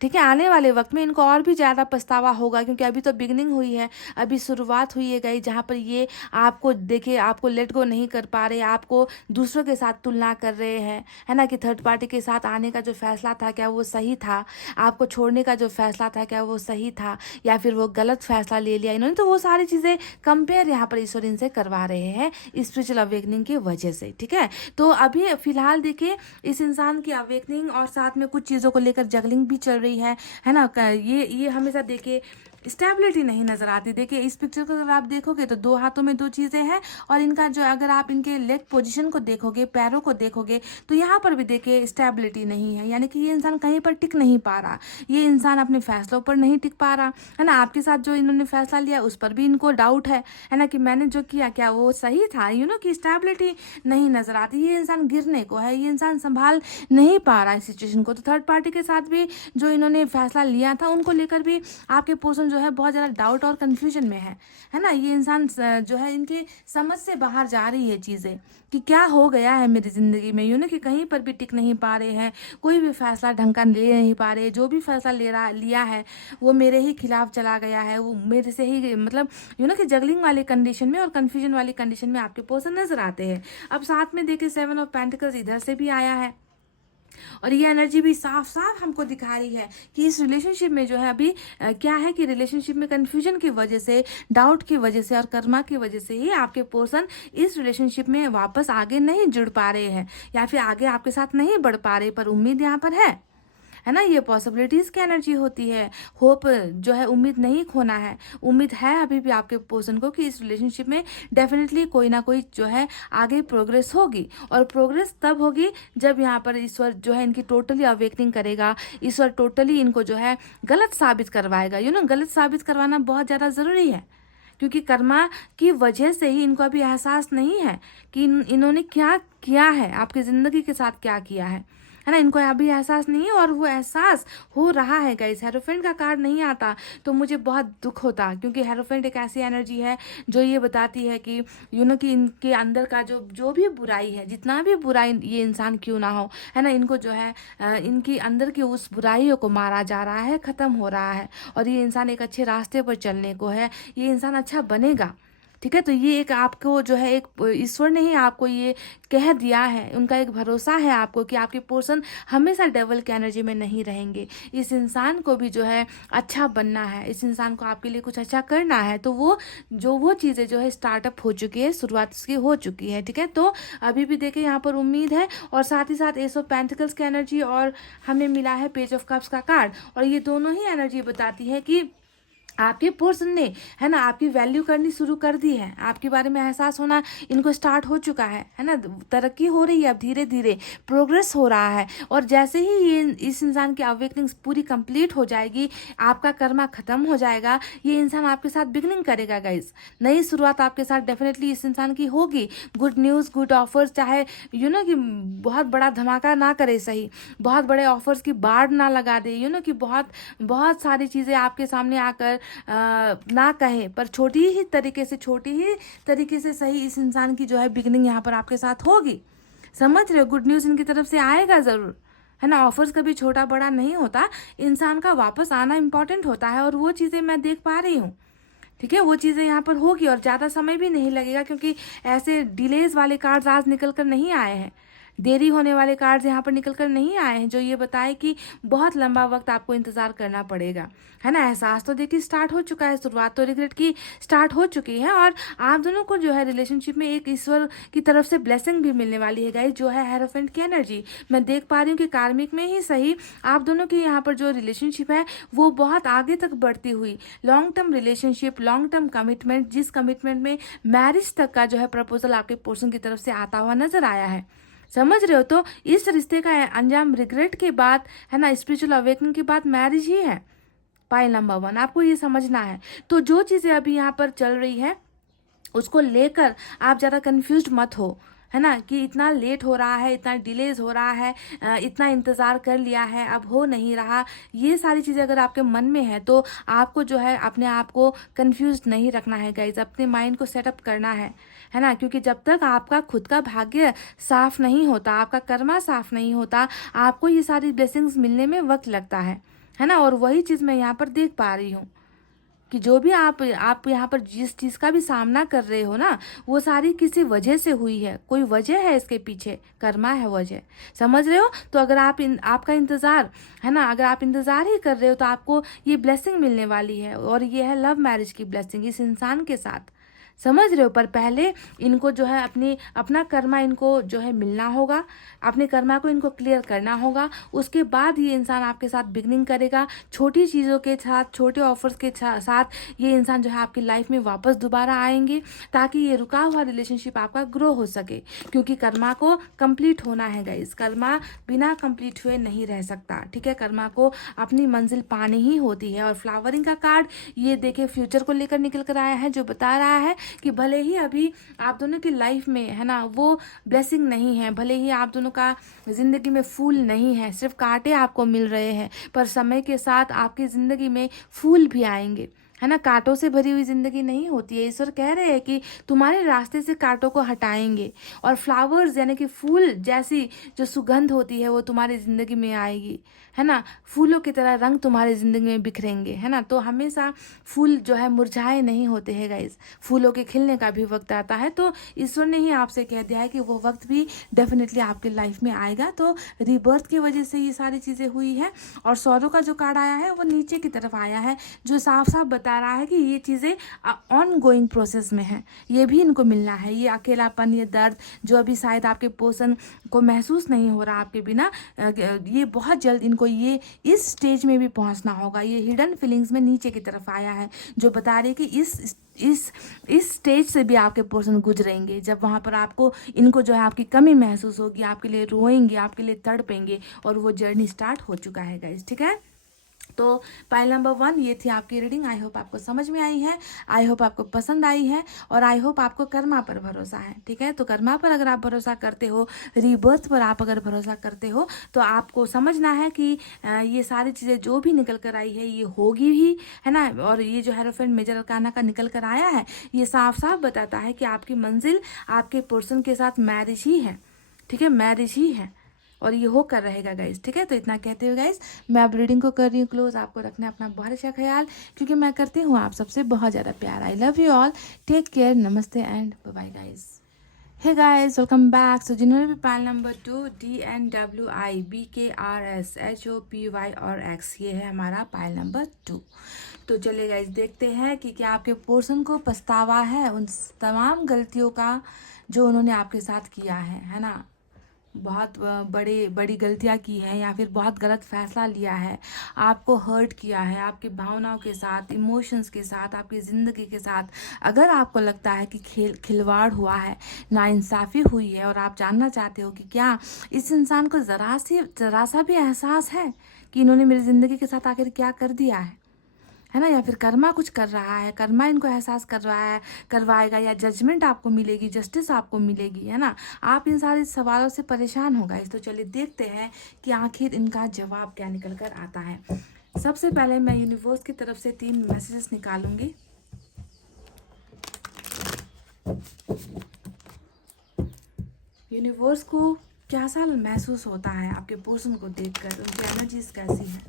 ठीक है, आने वाले वक्त में इनको और भी ज़्यादा पछतावा होगा, क्योंकि अभी तो बिगनिंग हुई है, अभी शुरुआत हुई है गई, जहाँ पर ये आपको देखे, आपको लेट गो नहीं कर पा रहे, आपको दूसरों के साथ तुलना कर रहे हैं, है ना, कि थर्ड पार्टी के साथ आने का जो फैसला था क्या वो सही था, आपको छोड़ने का जो फैसला था क्या वो सही था, या फिर वो गलत फैसला ले लिया इन्होंने। तो वो सारी चीज़ें कंपेयर यहाँ पर ईश्वर इनसे करवा रहे हैं स्पिरिचुअल अवेकनिंग की वजह से। ठीक है, तो अभी फिलहाल देखिए इस इंसान की अवेकनिंग और साथ में कुछ चीज़ों को लेकर जगलिंग भी चल रही है ना। ये हमेशा देखिए स्टेबिलिटी नहीं नजर आती। देखिए इस पिक्चर को अगर आप देखोगे तो दो हाथों में दो चीज़ें हैं, और इनका जो अगर आप इनके लेग पोजीशन को देखोगे, पैरों को देखोगे, तो यहाँ पर भी देखिए स्टेबिलिटी नहीं है, यानी कि ये इंसान कहीं पर टिक नहीं पा रहा, ये इंसान अपने फैसलों पर नहीं टिक पा रहा, है ना। आपके साथ जो इन्होंने फैसला लिया उस पर भी इनको डाउट है ना, कि मैंने जो किया क्या वो सही था, कि स्टेबिलिटी नहीं नजर आती। ये इंसान गिरने को है, ये इंसान संभाल नहीं पा रहा है सिचुएशन को। तो थर्ड पार्टी के साथ भी जो इन्होंने फैसला लिया था उनको लेकर भी आपके पोर्शन जो है बहुत ज़्यादा डाउट और कन्फ्यूजन में है ना। ये इंसान जो है इनके समझ से बाहर जा रही है चीज़ें, कि क्या हो गया है मेरी ज़िंदगी में, कि कहीं पर भी टिक नहीं पा रहे हैं, कोई भी फैसला ढंग का ले नहीं पा रहे, जो भी फैसला लिया है वो मेरे ही खिलाफ चला गया है, वो मेरे से ही मतलब कि जगलिंग वाले कंडीशन में और कन्फ्यूजन वाली कंडीशन में आपके पोर्शन नजर आते हैं। अब साथ में देखिए 7 ऑफ पेंटिकल्स इधर से भी आया है, और ये एनर्जी भी साफ साफ हमको दिखा रही है कि इस रिलेशनशिप में जो है अभी क्या है कि रिलेशनशिप में कंफ्यूजन की वजह से, डाउट की वजह से और कर्मा की वजह से ही आपके पर्सन इस रिलेशनशिप में वापस आगे नहीं जुड़ पा रहे हैं, या फिर आगे आपके साथ नहीं बढ़ पा रहे। पर उम्मीद यहाँ पर है ना, ये पॉसिबिलिटीज़ की एनर्जी होती है। होप जो है, उम्मीद नहीं खोना है, उम्मीद है अभी भी आपके पर्सन को कि इस रिलेशनशिप में डेफिनेटली कोई ना कोई जो है आगे प्रोग्रेस होगी। और प्रोग्रेस तब होगी जब यहाँ पर ईश्वर जो है इनकी टोटली अवेकनिंग करेगा, ईश्वर टोटली इनको जो है गलत साबित करवाएगा। गलत साबित करवाना बहुत ज़्यादा ज़रूरी है, क्योंकि कर्मा की वजह से ही इनको अभी एहसास नहीं है कि इन्होंने क्या किया है, आपकी ज़िंदगी के साथ क्या किया है ना। इनको अभी एहसास नहीं है, और वो एहसास हो रहा है गाइस। हेरोफेंट का कार्ड नहीं आता तो मुझे बहुत दुख होता, क्योंकि हेरोफेंट एक ऐसी एनर्जी है जो ये बताती है कि कि इनके अंदर का जो भी बुराई है, जितना भी बुराई ये इंसान क्यों ना हो, है ना, इनको जो है इनकी अंदर की उस बुराइयों को मारा जा रहा है, ख़त्म हो रहा है, और ये इंसान एक अच्छे रास्ते पर चलने को है, ये इंसान अच्छा बनेगा। ठीक है। तो ये एक आपको जो है एक ईश्वर ने ही आपको ये कह दिया है, उनका एक भरोसा है आपको कि आपके पोर्शन हमेशा डेवल की एनर्जी में नहीं रहेंगे। इस इंसान को भी जो है अच्छा बनना है, इस इंसान को आपके लिए कुछ अच्छा करना है। तो वो चीज़ें जो है स्टार्टअप हो चुकी है, शुरुआत उसकी हो चुकी है। ठीक है। तो अभी भी देखिए यहाँ पर उम्मीद है, और साथ ही साथ एस ऑफ पेंटिकल्स की एनर्जी और हमें मिला है पेज ऑफ कप्स का कार्ड, और ये दोनों ही एनर्जी बताती है कि आपके पर्सन ने, है ना, आपकी वैल्यू करनी शुरू कर दी है, आपके बारे में एहसास होना इनको स्टार्ट हो चुका है ना। तरक्की हो रही है, अब धीरे धीरे प्रोग्रेस हो रहा है। और जैसे ही ये इस इंसान की अवेकनिंग पूरी कंप्लीट हो जाएगी, आपका कर्मा खत्म हो जाएगा, ये इंसान आपके साथ बिगनिंग करेगा गाइस। नई शुरुआत आपके साथ डेफिनेटली इस इंसान की होगी। गुड न्यूज़, गुड ऑफर्स, चाहे कि बहुत बड़ा धमाका ना करे, सही, बहुत बड़े ऑफर्स की बाढ़ ना लगा दे, कि बहुत बहुत सारी चीज़ें आपके सामने आकर ना कहे, पर छोटी ही तरीके से सही इस इंसान की जो है बिगनिंग यहाँ पर आपके साथ होगी। समझ रहे हो? गुड न्यूज़ इनकी तरफ से आएगा ज़रूर, है ना। ऑफर्स कभी छोटा बड़ा नहीं होता, इंसान का वापस आना इंपॉर्टेंट होता है, और वो चीज़ें मैं देख पा रही हूँ। ठीक है, वो चीज़ें यहाँ पर होगी, और ज़्यादा समय भी नहीं लगेगा, क्योंकि ऐसे डिलेज वाले कार्ड्स आज निकल कर नहीं आए हैं, देरी होने वाले कार्ड्स यहाँ पर निकल कर नहीं आए हैं, जो ये बताए कि बहुत लंबा वक्त आपको इंतज़ार करना पड़ेगा, है ना। एहसास तो देखिए स्टार्ट हो चुका है, शुरुआत तो रिग्रेट की स्टार्ट हो चुकी है, और आप दोनों को जो है रिलेशनशिप में एक ईश्वर की तरफ से ब्लेसिंग भी मिलने वाली है गाइस, जो है हेरोफेंट की एनर्जी। मैं देख पा रही हूँ कि कार्मिक में ही सही आप दोनों की यहाँ पर जो रिलेशनशिप है वो बहुत आगे तक बढ़ती हुई, long term relationship, long term commitment, जिस कमिटमेंट में मैरिज तक का जो है प्रपोजल आपके पर्सन की तरफ से आता हुआ नजर आया है। समझ रहे हो? तो इस रिश्ते का अंजाम रिग्रेट के बाद, है ना, स्पिरिचुअल अवेकनिंग के बाद मैरिज ही है। पाइल नंबर 1 आपको ये समझना है। तो जो चीज़ें अभी यहाँ पर चल रही है उसको लेकर आप ज़्यादा कंफ्यूज मत हो, है ना, कि इतना लेट हो रहा है, इतना डिलेज हो रहा है, इतना इंतज़ार कर लिया है, अब हो नहीं रहा। ये सारी चीज़ें अगर आपके मन में है तो आपको जो है अपने आप को कंफ्यूज नहीं रखना है गाइज, अपने माइंड को सेटअप करना है ना। क्योंकि जब तक आपका खुद का भाग्य साफ नहीं होता, आपका कर्मा साफ नहीं होता, आपको ये सारी ब्लेसिंग्स मिलने में वक्त लगता है ना। और वही चीज़ मैं यहाँ पर देख पा रही हूँ कि जो भी आप यहाँ पर जिस चीज़ का भी सामना कर रहे हो ना, वो सारी किसी वजह से हुई है, कोई वजह है इसके पीछे, कर्मा है वजह। समझ रहे हो? तो अगर आपका इंतज़ार, है ना, अगर आप इंतज़ार ही कर रहे हो तो आपको ये ब्लेसिंग मिलने वाली है, और ये है लव मैरिज की ब्लेसिंग इस इंसान के साथ। समझ रहे हो? पर पहले इनको जो है अपना कर्मा इनको जो है मिलना होगा, अपने कर्मा को इनको क्लियर करना होगा, उसके बाद ये इंसान आपके साथ बिगनिंग करेगा। छोटी चीज़ों के साथ, छोटे ऑफर्स के साथ ये इंसान जो है आपकी लाइफ में वापस दोबारा आएंगे, ताकि ये रुका हुआ रिलेशनशिप आपका ग्रो हो सके। क्योंकि कर्मा को कंप्लीट होना है गाइज, कर्मा बिना कंप्लीट हुए नहीं रह सकता। ठीक है, कर्मा को अपनी मंजिल पानी ही होती है। और फ्लावरिंग का कार्ड ये देखिए फ्यूचर को लेकर निकल कर आया है, जो बता रहा है कि भले ही अभी आप दोनों की लाइफ में, है ना, वो ब्लेसिंग नहीं है, भले ही आप दोनों का जिंदगी में फूल नहीं है, सिर्फ कांटे आपको मिल रहे हैं, पर समय के साथ आपकी जिंदगी में फूल भी आएंगे, है ना। कांटों से भरी हुई जिंदगी नहीं होती है। ईश्वर कह रहे हैं कि तुम्हारे रास्ते से कांटों को हटाएंगे, और फ्लावर्स यानी कि फूल जैसी जो सुगंध होती है वो तुम्हारी जिंदगी में आएगी, है ना। फूलों की तरह रंग तुम्हारी जिंदगी में बिखरेंगे, है ना। तो हमेशा फूल जो है मुरझाए नहीं होते हैं गाइस, फूलों के खिलने का भी वक्त आता है। तो ईश्वर ने ही आपसे कह दिया है कि वो वक्त भी डेफिनेटली आपकी लाइफ में आएगा। तो रीबर्थ की वजह से ये सारी चीज़ें हुई है। और सौरों का जो कार्ड आया है वो नीचे की तरफ आया है, जो साफ साफ बता रहा है कि ये चीज़ें ऑन गोइंग प्रोसेस में है, ये भी इनको मिलना है। ये अकेलापन, ये दर्द जो अभी शायद आपके पर्सन को महसूस नहीं हो रहा आपके बिना, ये बहुत जल्द इनको ये इस स्टेज में भी पहुंचना होगा। ये हिडन फीलिंग्स में नीचे की तरफ आया है, जो बता रही है कि इस स्टेज से भी आपके पर्सन गुजरेंगे, जब वहाँ पर आपको इनको जो है आपकी कमी महसूस होगी, आपके लिए रोएंगे, आपके लिए तड़पेंगे, और वो जर्नी स्टार्ट हो चुका है गाइस। ठीक है, तो पाइल नंबर 1 ये थी आपकी रीडिंग। आई होप आपको समझ में आई है, आई होप आपको पसंद आई है, और आई होप आपको कर्मा पर भरोसा है। ठीक है, तो कर्मा पर अगर आप भरोसा करते हो, रीबर्थ पर आप अगर भरोसा करते हो, तो आपको समझना है कि ये सारी चीज़ें जो भी निकल कर आई है ये होगी ही, है ना। और ये जो हेरोफेंट मेजर अरकाना का निकल कर आया है, ये साफ साफ बताता है कि आपकी मंजिल आपके पर्सन के साथ मैरिज ही है। ठीक है, मैरिज ही है, और ये होकर रहेगा गाइज, ठीक है। तो इतना कहते हुए गाइज मैं अब रीडिंग को कर रही हूँ क्लोज। आपको रखना है अपना बहुत अच्छा ख्याल, क्योंकि मैं करती हूँ आप सबसे बहुत ज़्यादा प्यार। I love you all, take care, नमस्ते and bye bye guys. Hey guys, welcome back. So जिन्होंने भी पाइल नंबर 2 DNWI BKRSHOPY और X, ये है हमारा पाइल नंबर 2। तो चलिए गाइस देखते हैं कि क्या आपके पर्सन को पछतावा है उन तमाम गलतियों का जो उन्होंने आपके साथ किया है ना। बहुत बड़ी गलतियां की हैं या फिर बहुत गलत फैसला लिया है, आपको हर्ट किया है, आपकी भावनाओं के साथ, इमोशंस के साथ, आपकी ज़िंदगी के साथ। अगर आपको लगता है कि खिलवाड़ हुआ है, नाइंसाफ़ी हुई है, और आप जानना चाहते हो कि क्या इस इंसान को ज़रा सा भी एहसास है कि इन्होंने मेरी ज़िंदगी के साथ आखिर क्या कर दिया है ना, या फिर कर्मा कुछ कर रहा है, कर्मा इनको एहसास कर रहा है, करवाएगा, या जजमेंट आपको मिलेगी, जस्टिस आपको मिलेगी, है ना। आप इन सारे सवालों से परेशान हो गए। तो चलिए देखते हैं कि आखिर इनका जवाब क्या निकल कर आता है। सबसे पहले मैं यूनिवर्स की तरफ से 3 मैसेजेस निकालूंगी। यूनिवर्स को क्या सा महसूस होता है आपके पर्सन को देखकर, उनकी एनर्जीज कैसी है।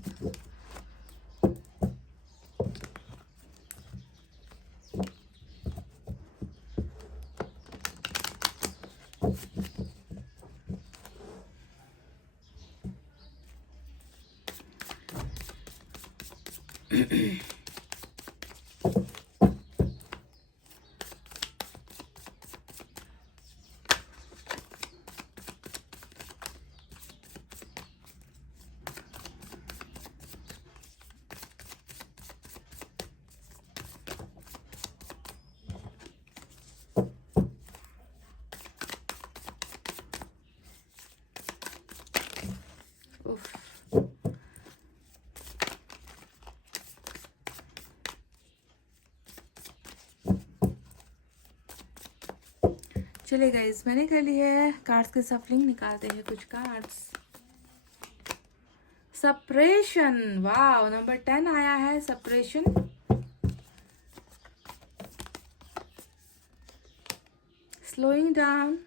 उफ। चलिए गाइस, मैंने कर ली है कार्ड्स की सफलिंग। निकालते हैं कुछ कार्ड्स। सप्रेशन, वाह, नंबर 10 आया है, suppression. Slowing down,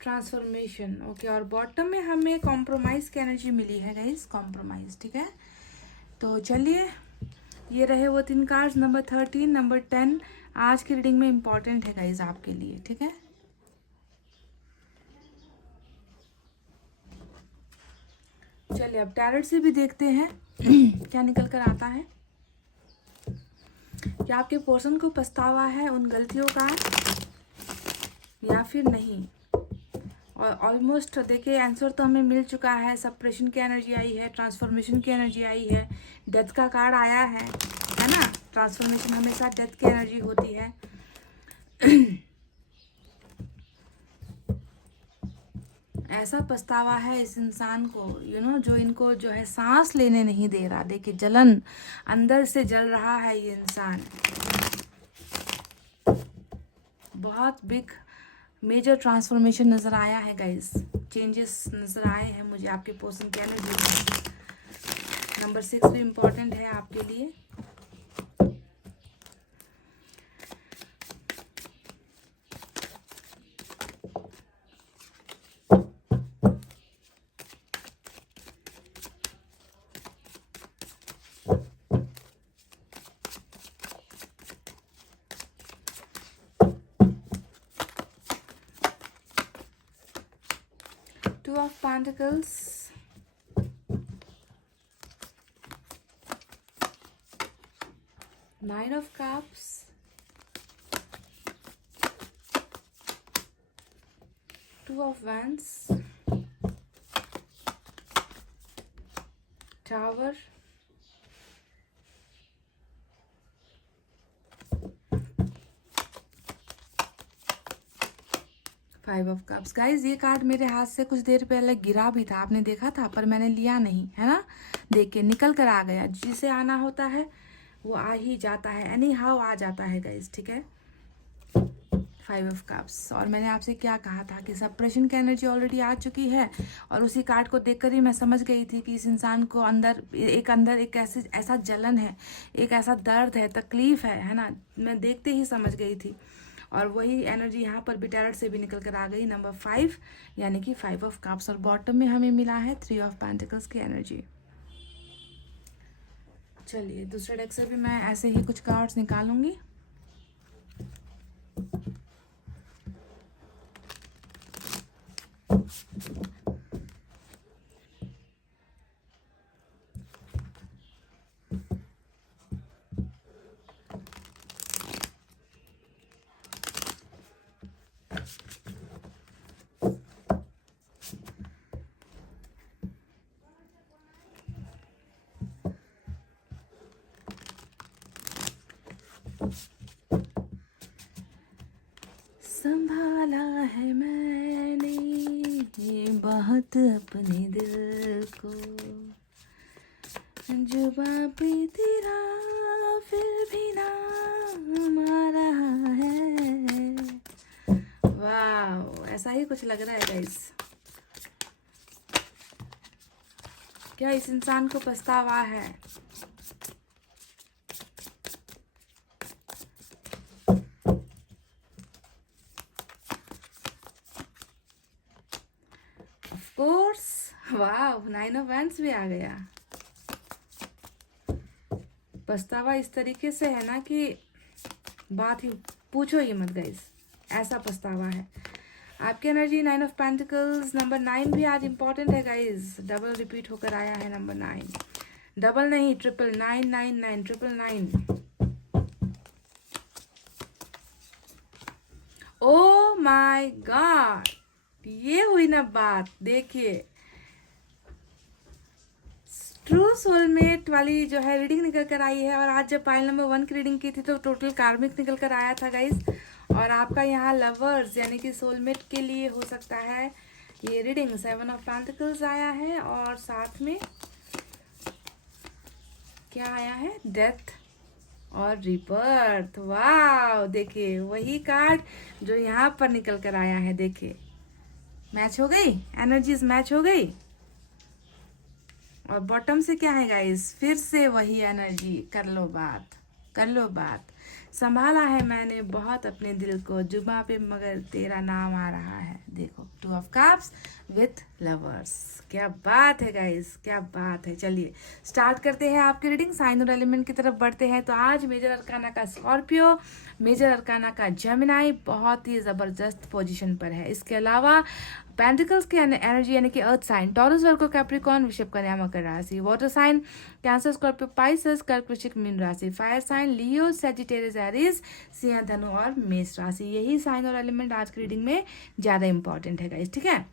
transformation, okay. और बॉटम में हमें कॉम्प्रोमाइज की एनर्जी मिली है गाइस, कॉम्प्रोमाइज, ठीक है। तो चलिए, ये रहे वो 3 कार्ड्स, नंबर 13, नंबर 10 आज की रीडिंग में इम्पॉर्टेंट है गाइस आपके लिए, ठीक है। चलिए अब टैरोट से भी देखते हैं क्या निकल कर आता है। क्या आपके पर्सन को पछतावा है उन गलतियों का या फिर नहीं। और ऑलमोस्ट देखिए आंसर तो हमें मिल चुका है। सप्रेशन की एनर्जी आई है, ट्रांसफॉर्मेशन की एनर्जी आई है, डेथ का कार्ड आया है ना। ट्रांसफॉर्मेशन हमेशा डेथ की एनर्जी होती है। ऐसा पछतावा है इस इंसान को, जो इनको जो है सांस लेने नहीं दे रहा। देखिए जलन, अंदर से जल रहा है ये इंसान। बहुत बिग मेजर ट्रांसफॉर्मेशन नज़र आया है गाइस, चेंजेस नज़र आए हैं मुझे आपके पर्सन के एनर्जी में। नंबर 6 भी इम्पोर्टेंट है आपके लिए। Two of Pentacles, Nine of Cups, Two of Wands, Tower, five of cups. Guys ये कार्ड मेरे हाथ से कुछ देर पहले गिरा भी था, आपने देखा था, पर मैंने लिया नहीं, है ना। देखिए निकल कर आ गया। जिसे आना होता है वो आ ही जाता है, एनी हाउ आ जाता है गाइज, ठीक है। Five of cups. और मैंने आपसे क्या कहा था कि सप्रेशन की एनर्जी ऑलरेडी आ चुकी है, और उसी कार्ड को देखकर ही मैं समझ गई थी कि इस इंसान को अंदर एक ऐसा जलन है, एक ऐसा दर्द है, तकलीफ है ना। मैं देखते ही समझ गई थी। और वही एनर्जी यहाँ पर भी टैरट से भी निकल कर आ गई, नंबर 5 यानी कि 5 ऑफ कप्स। और बॉटम में हमें मिला है 3 ऑफ पेंटिकल्स की एनर्जी। चलिए दूसरे डेक से भी मैं ऐसे ही कुछ कार्ड्स निकालूंगी। संभाला है मैंने ये बहुत अपने दिल को, जुबां पे तेरा फिर भी नाम आ रहा है। वाह, ऐसा ही कुछ लग रहा है गाइस। क्या इस इंसान को पछतावा है? कोर्स, वाह, 9 ऑफ वैंड्स भी आ गया। पछतावा इस तरीके से है ना कि बात ही पूछो ही मत गाइस, ऐसा पछतावा है। आपकी एनर्जी 9 ऑफ पेंटिकल्स, नंबर 9 भी आज इम्पोर्टेंट है गाइस। डबल रिपीट होकर आया है नंबर 9, डबल नहीं, 999 999। ओ माय गॉड, ये हुई ना बात। देखिए, ट्रू सोलमेट वाली जो है रीडिंग निकल कर आई है। और आज जब पाइल नंबर 1 की रीडिंग की थी तो टोटल कार्मिक निकल कर आया था गाइस। और आपका यहाँ लवर्स यानी कि सोलमेट के लिए हो सकता है ये रीडिंग। 7 ऑफ पेंटिकल्स आया है और साथ में क्या आया है, डेथ और रिबर्थ। वाह, देखिए वही कार्ड जो यहाँ पर निकल कर आया है। देखिए मैच हो गई, एनर्जीज मैच हो गई। और बॉटम से क्या है गाइस, फिर से वही एनर्जी, कर लो बात, कर लो बात। संभाला है मैंने बहुत अपने दिल को, जुबां पे मगर तेरा नाम आ रहा है। देखो 2 ऑफ कप्स विथ लवर्स। क्या बात है गाइस, क्या बात है। चलिए स्टार्ट करते हैं आपकी रीडिंग, साइन और एलिमेंट की तरफ बढ़ते हैं। तो आज मेजर अरकाना का स्कॉर्पियो, मेजर अरकाना का जेमिनाई बहुत ही ज़बरदस्त पोजीशन पर है। इसके अलावा पेंटिकल्स की एनर्जी यानी कि earth sign, Taurus, Virgo, Capricorn, वृषभ, कन्या, मकर राशि। Water sign Cancer, Scorpio, Pisces, कर्क, वृश्चिक, मीन राशि। Fire sign Leo, Sagittarius, Aries, सिंह, धनु और मेष राशि। यही साइन और एलिमेंट आज की रीडिंग में ज़्यादा इंपॉर्टेंट है गाइस, ठीक है।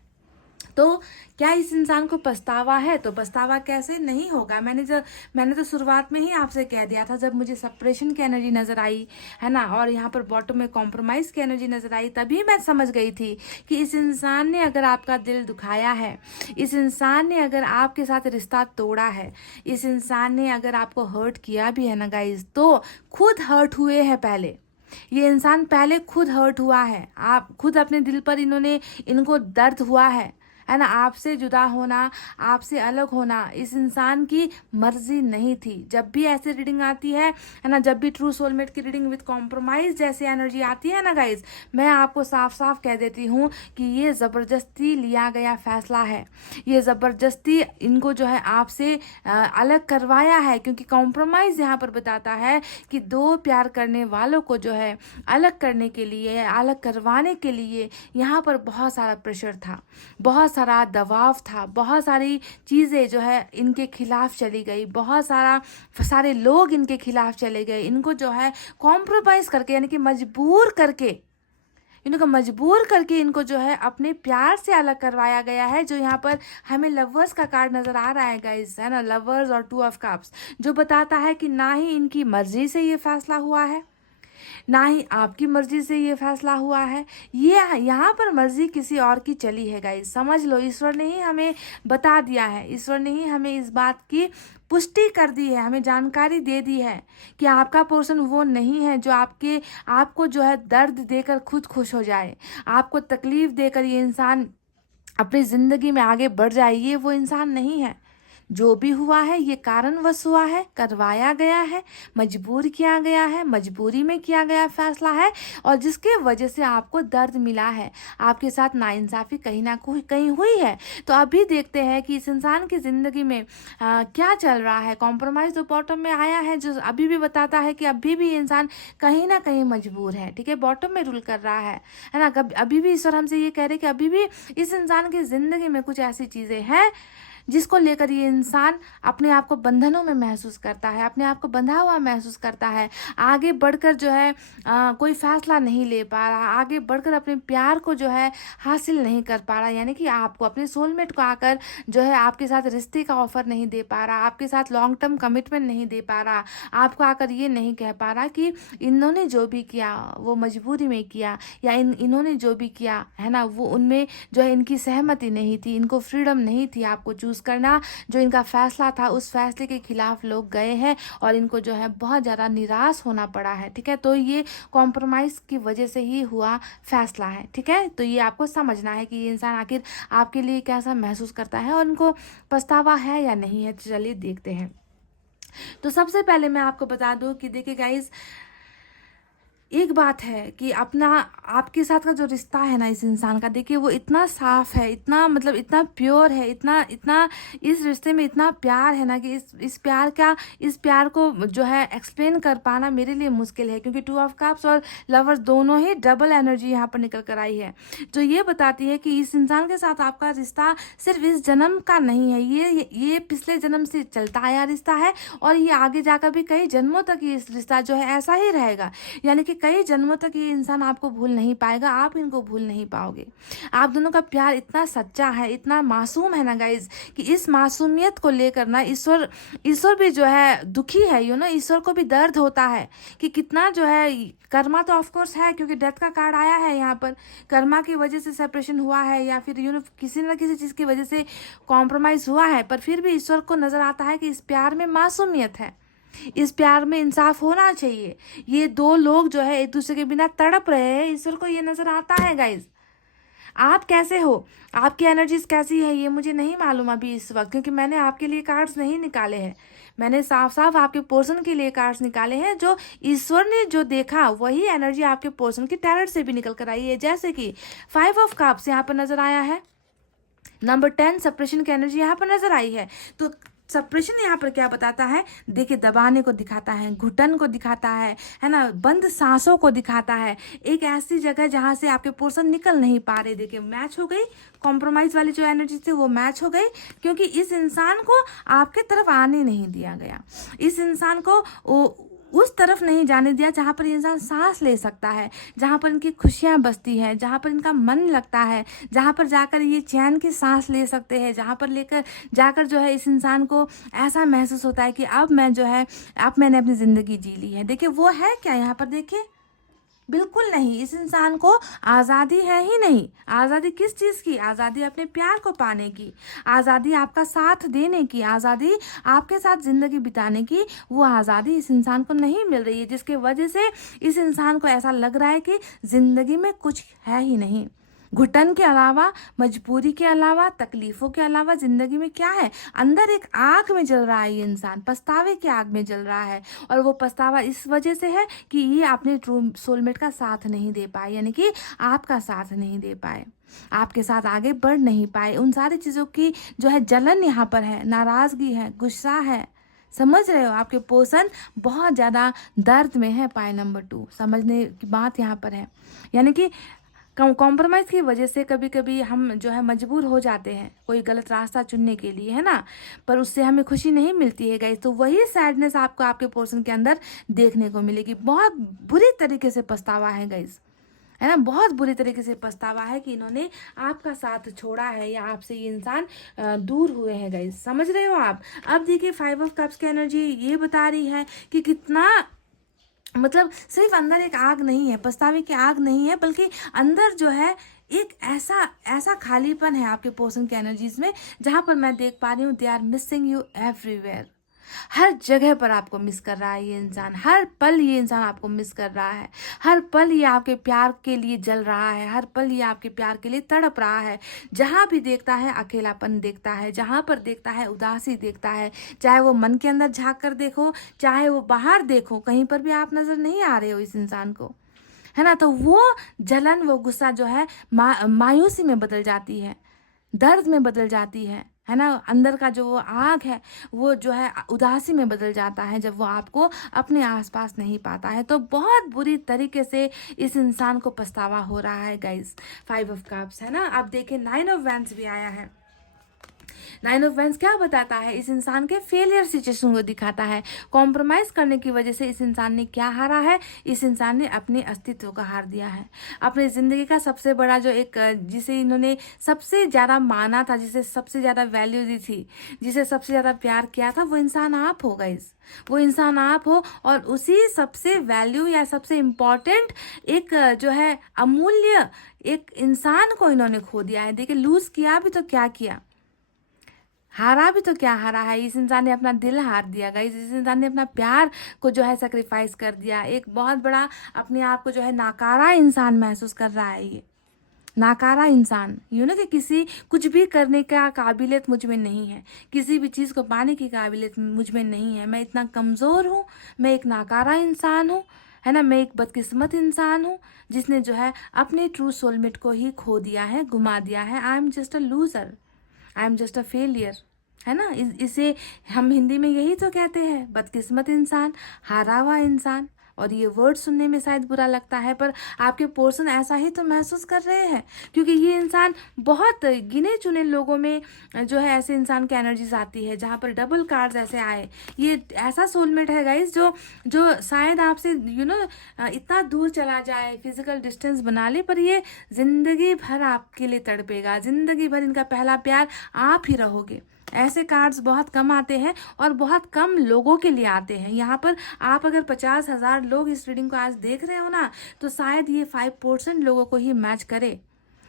तो क्या इस इंसान को पछतावा है? तो पछतावा कैसे नहीं होगा। मैंने तो शुरुआत में ही आपसे कह दिया था, जब मुझे सप्रेशन की एनर्जी नज़र आई है ना, और यहाँ पर बॉटम में कॉम्प्रोमाइज़ की एनर्जी नज़र आई, तभी मैं समझ गई थी कि इस इंसान ने अगर आपका दिल दुखाया है, इस इंसान ने अगर आपके साथ रिश्ता तोड़ा है, इस इंसान ने अगर आपको हर्ट किया भी है ना गाइज, तो खुद हर्ट हुए हैं पहले। ये इंसान पहले खुद हर्ट हुआ है, आप खुद अपने दिल पर इनको दर्द हुआ है ना। आपसे जुदा होना, आपसे अलग होना इस इंसान की मर्जी नहीं थी। जब भी ऐसी रीडिंग आती है ना, जब भी ट्रू सोलमेट की रीडिंग विद कॉम्प्रोमाइज जैसी एनर्जी आती है ना गाइज, मैं आपको साफ साफ कह देती हूँ कि ये ज़बरदस्ती लिया गया फैसला है। ये ज़बरदस्ती इनको जो है आपसे अलग करवाया है, क्योंकि कॉम्प्रोमाइज़ यहाँ पर बताता है कि दो प्यार करने वालों को जो है अलग करने के लिए, अलग करवाने के लिए यहाँ पर बहुत सारा प्रेशर था, बहुत सारा दबाव था, बहुत सारी चीज़ें जो है इनके खिलाफ चली गई, बहुत सारे लोग इनके खिलाफ चले गए। इनको जो है कॉम्प्रोमाइज़ करके यानी कि मजबूर करके इनको जो है अपने प्यार से अलग करवाया गया है। जो यहाँ पर हमें लवर्स का कार्ड नज़र आ रहा है गाइस, है ना, लवर्स और 2 ऑफ कप्स, जो बताता है कि ना ही इनकी मर्जी से ये फैसला हुआ है, ना ही आपकी मर्जी से ये फैसला हुआ है। ये यहाँ पर मर्जी किसी और की चली है गाइस, समझ लो। ईश्वर ने ही हमें बता दिया है, ईश्वर ने ही हमें इस बात की पुष्टि कर दी है, हमें जानकारी दे दी है कि आपका पोर्शन वो नहीं है जो आपको जो है दर्द देकर खुद खुश हो जाए, आपको तकलीफ देकर ये इंसान अपनी ज़िंदगी में आगे बढ़ जाए। ये वो इंसान नहीं है। जो भी हुआ है ये कारणवश हुआ है, करवाया गया है, मजबूर किया गया है, मजबूरी में किया गया फैसला है, और जिसके वजह से आपको दर्द मिला है, आपके साथ नाइंसाफ़ी कहीं ना कहीं हुई है। तो अभी देखते हैं कि इस इंसान की ज़िंदगी में क्या चल रहा है। कॉम्प्रोमाइज़ तो बॉटम में आया है, जो अभी भी बताता है कि अभी भी ये इंसान कहीं ना कहीं मजबूर है, ठीक है, बॉटम में रूल कर रहा है ना। अभी भी ईश्वर हमसे ये कह रहे कि अभी भी इस इंसान की ज़िंदगी में कुछ ऐसी चीज़ें हैं जिसको लेकर ये इंसान अपने आप को बंधनों में महसूस करता है, अपने आप को बंधा हुआ महसूस करता है, आगे बढ़कर जो है कोई फैसला नहीं ले पा रहा, आगे बढ़कर अपने प्यार को जो है हासिल नहीं कर पा रहा, यानी कि आपको अपने सोलमेट को आकर जो है आपके साथ रिश्ते का ऑफर नहीं दे पा रहा, आपके साथ लॉन्ग टर्म कमिटमेंट नहीं दे पा रहा, आपको आकर ये नहीं कह पा रहा कि इन्होंने जो भी किया वो मजबूरी में किया, या इन्होंने जो भी किया है ना वो उनमें जो है इनकी सहमति नहीं थी, इनको फ्रीडम नहीं थी आपको चूज़ करना। जो इनका फैसला था उस फैसले के खिलाफ लोग गए हैं और इनको जो है बहुत ज़्यादा निराश होना पड़ा है, ठीक है। तो ये कॉम्प्रोमाइज़ की वजह से ही हुआ फैसला है, ठीक है। तो ये आपको समझना है कि ये इंसान आखिर आपके लिए कैसा महसूस करता है और इनको पछतावा है या नहीं है। चलिए देखते हैं। तो सबसे पहले मैं आपको बता दूं कि देखिए गाइज, एक बात है कि अपना आपके साथ का जो रिश्ता है ना इस इंसान का, देखिए वो इतना साफ है, इतना मतलब इतना प्योर है, इतना इतना इस रिश्ते में इतना प्यार है ना कि इस प्यार को जो है एक्सप्लेन कर पाना मेरे लिए मुश्किल है, क्योंकि 2 ऑफ कप्स और लवर्स दोनों ही डबल एनर्जी यहाँ पर निकल कर आई है, जो ये बताती है कि इस इंसान के साथ आपका रिश्ता सिर्फ इस जन्म का नहीं है, ये पिछले जन्म से चलता आया रिश्ता है, और ये आगे जाकर भी कई जन्मों तक ये रिश्ता जो है ऐसा ही रहेगा। यानी कि कई जन्मों तक ये इंसान आपको भूल नहीं पाएगा, आप इनको भूल नहीं पाओगे। आप दोनों का प्यार इतना सच्चा है, इतना मासूम है ना गाइज, कि इस मासूमियत को लेकर ना ईश्वर भी जो है दुखी है, ईश्वर को भी दर्द होता है कि कितना जो है कर्मा तो ऑफकोर्स है, क्योंकि डेथ का कार्ड आया है यहाँ पर, कर्मा की वजह से सेपरेशन हुआ है या फिर किसी न किसी चीज़ की वजह से कॉम्प्रोमाइज़ हुआ है, पर फिर भी ईश्वर को नज़र आता है कि इस प्यार में मासूमियत है, इस प्यार में इंसाफ होना चाहिए। ये 2 लोग जो है एक दूसरे के बिना तड़प रहे हैं, ईश्वर को ये नज़र आता है गाइज। आप कैसे हो, आपकी एनर्जीज कैसी है ये मुझे नहीं मालूम अभी इस वक्त, क्योंकि मैंने आपके लिए कार्ड्स नहीं निकाले हैं। मैंने साफ साफ आपके पोर्शन के लिए कार्ड्स निकाले हैं। जो ईश्वर ने जो देखा वही एनर्जी आपके पोर्शन की टैरेट से भी निकल कर आई है। जैसे कि 5 ऑफ कप्स यहाँ पर नजर आया है, नंबर 10 सेपरेशन की एनर्जी यहाँ पर नजर आई है। तो सप्रेशन यहाँ पर क्या बताता है, देखिए दबाने को दिखाता है, घुटन को दिखाता है ना, बंद सांसों को दिखाता है, एक ऐसी जगह जहाँ से आपके पोर्शन निकल नहीं पा रहे। देखिए मैच हो गई, कॉम्प्रोमाइज़ वाली जो एनर्जी थी वो मैच हो गई, क्योंकि इस इंसान को आपके तरफ आने नहीं दिया गया, इस इंसान को उस तरफ नहीं जाने दिया जहाँ पर इंसान सांस ले सकता है, जहाँ पर इनकी खुशियाँ बसती हैं, जहाँ पर इनका मन लगता है, जहाँ पर जाकर ये चैन की सांस ले सकते हैं, जहाँ पर लेकर जाकर जो है इस इंसान को ऐसा महसूस होता है कि अब मैंने अपनी ज़िंदगी जी ली है। देखिए वो है क्या यहाँ पर, देखिए बिल्कुल नहीं, इस इंसान को आज़ादी है ही नहीं। आज़ादी किस चीज़ की, आज़ादी अपने प्यार को पाने की, आज़ादी आपका साथ देने की, आज़ादी आपके साथ ज़िंदगी बिताने की, वो आज़ादी इस इंसान को नहीं मिल रही है, जिसके वजह से इस इंसान को ऐसा लग रहा है कि ज़िंदगी में कुछ है ही नहीं। घुटन के अलावा, मजबूरी के अलावा, तकलीफ़ों के अलावा ज़िंदगी में क्या है, अंदर एक आग में जल रहा है ये इंसान, पछतावे की आग में जल रहा है। और वो पछतावा इस वजह से है कि ये अपने ट्रू सोलमेट का साथ नहीं दे पाए, यानी कि आपका साथ नहीं दे पाए, आपके साथ आगे बढ़ नहीं पाए। उन सारी चीज़ों की जो है जलन यहाँ पर है, नाराज़गी है, गुस्सा है, समझ रहे हो, आपके पोर्शन बहुत ज़्यादा दर्द में है। पाए नंबर 2 समझने की बात यहाँ पर है, यानी कि कॉम्प्रोमाइज़ की वजह से कभी कभी हम जो है मजबूर हो जाते हैं कोई गलत रास्ता चुनने के लिए, है ना, पर उससे हमें खुशी नहीं मिलती है गाइस। तो वही सैडनेस आपको आपके पोर्शन के अंदर देखने को मिलेगी। बहुत बुरी तरीके से पछतावा है गाइस, है ना, बहुत बुरी तरीके से पछतावा है कि इन्होंने आपका साथ छोड़ा है या आपसे ये इंसान दूर हुए हैं गाइस, समझ रहे हो आप। अब देखिए 5 ऑफ कप्स की एनर्जी ये बता रही है कि कितना मतलब सिर्फ अंदर एक आग नहीं है, पछतावे की आग नहीं है, बल्कि अंदर जो है एक ऐसा खालीपन है आपके पोर्शन की एनर्जीज में, जहाँ पर मैं देख पा रही हूँ they are missing you everywhere. हर जगह पर आपको मिस कर रहा है ये इंसान, हर पल ये इंसान आपको मिस कर रहा है, हर पल ये आपके प्यार के लिए जल रहा है, हर पल ये आपके प्यार के लिए तड़प रहा है। जहाँ भी देखता है अकेलापन देखता है, जहाँ पर देखता है उदासी देखता है, चाहे वो मन के अंदर झांक कर देखो, चाहे वो बाहर देखो, कहीं पर भी आप नजर नहीं आ रहे हो इस इंसान को, है ना। तो वो जलन, वो गुस्सा जो है मायूसी में बदल जाती है, दर्द में बदल जाती है ना। अंदर का जो वो आग है वो जो है उदासी में बदल जाता है जब वो आपको अपने आसपास नहीं पाता है। तो बहुत बुरी तरीके से इस इंसान को पछतावा हो रहा है गाइस। 5 ऑफ कप्स, है ना। अब देखिए 9 ऑफ वैंड्स भी आया है। 9 ऑफ वैंड्स क्या बताता है, इस इंसान के फेलियर सिचुएशन को दिखाता है। कॉम्प्रोमाइज करने की वजह से इस इंसान ने क्या हारा है, इस इंसान ने अपने अस्तित्व का हार दिया है। अपनी जिंदगी का सबसे बड़ा जो एक, जिसे इन्होंने सबसे ज्यादा माना था, जिसे सबसे ज्यादा वैल्यू दी थी, जिसे सबसे ज्यादा प्यार किया था, वो इंसान आप हो गाइस, वो इंसान आप हो। और उसी सबसे वैल्यू या सबसे इम्पोर्टेंट एक जो है अमूल्य एक इंसान को इन्होंने खो दिया है। देखिए लूज किया भी तो क्या किया, हारा भी तो क्या हारा है। इस इंसान ने अपना दिल हार दिया गाइस, इस इंसान ने अपना प्यार को जो है सेक्रीफाइस कर दिया। एक बहुत बड़ा अपने आप को जो है नाकारा इंसान महसूस कर रहा है ये, नाकारा इंसान, कि किसी कुछ भी करने का काबिलियत मुझ में नहीं है, किसी भी चीज़ को पाने की काबिलियत मुझ में नहीं है, मैं इतना कमज़ोर हूँ, मैं एक नाकारा इंसान हूँ, है ना। मैं एक बदकिस्मत इंसान हूँ जिसने जो है अपने ट्रू सोलमेट को ही खो दिया है, गुमा दिया है। I am just a loser, I am just a failure, है ना। इसे हम हिंदी में यही तो कहते हैं, बदकिस्मत इंसान, हारा हुआ इंसान। और ये वर्ड सुनने में शायद बुरा लगता है, पर आपके पोर्शन ऐसा ही तो महसूस कर रहे हैं, क्योंकि ये इंसान बहुत गिने चुने लोगों में जो है ऐसे इंसान की एनर्जीज आती है जहाँ पर डबल कार्ड्स ऐसे आए। ये ऐसा सोलमेट है गाइस जो शायद आपसे इतना दूर चला जाए, फिजिकल डिस्टेंस बना ले, पर ये जिंदगी भर आपके लिए तड़पेगा, जिंदगी भर इनका पहला प्यार आप ही रहोगे। ऐसे कार्ड्स बहुत कम आते हैं और बहुत कम लोगों के लिए आते हैं। यहाँ पर आप अगर 50,000 लोग इस रीडिंग को आज देख रहे हो ना, तो शायद ये 5% लोगों को ही मैच करे,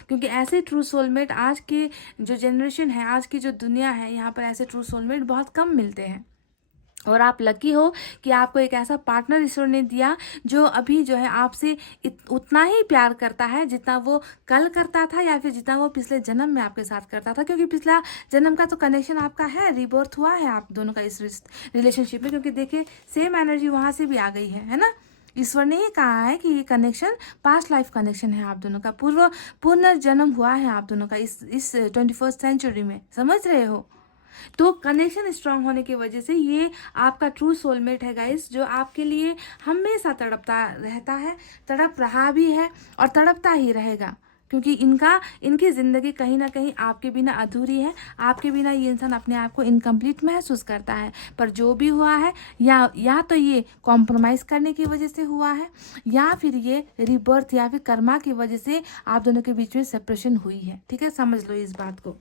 क्योंकि ऐसे ट्रू सोलमेट आज के जो जनरेशन है, आज की जो दुनिया है, यहाँ पर ऐसे ट्रू सोलमेट बहुत कम मिलते हैं। और आप लकी हो कि आपको एक ऐसा पार्टनर ईश्वर ने दिया जो अभी जो है आपसे उतना ही प्यार करता है जितना वो कल करता था, या फिर जितना वो पिछले जन्म में आपके साथ करता था। क्योंकि पिछला जन्म का तो कनेक्शन आपका है, रिबर्थ हुआ है आप दोनों का इस रिलेशनशिप में। क्योंकि देखिए सेम एनर्जी वहाँ से भी आ गई है ना। ईश्वर ने ही कहा है कि ये कनेक्शन पास्ट लाइफ कनेक्शन है आप दोनों का, पुनर्जन्म हुआ है आप दोनों का इस 21st सेंचुरी में, समझ रहे हो। तो कनेक्शन स्ट्रांग होने की वजह से ये आपका ट्रू सोलमेट है गाइस, जो आपके लिए हमेशा तड़पता रहता है, तड़प रहा भी है और तड़पता ही रहेगा। क्योंकि इनकी ज़िंदगी कहीं ना कहीं आपके बिना अधूरी है, आपके बिना ये इंसान अपने आप को इनकम्प्लीट महसूस करता है। पर जो भी हुआ है, या तो ये कॉम्प्रोमाइज़ करने की वजह से हुआ है, या फिर ये रिबर्थ या फिर कर्मा की वजह से आप दोनों के बीच में सेपरेशन हुई है। ठीक है, समझ लो इस बात को।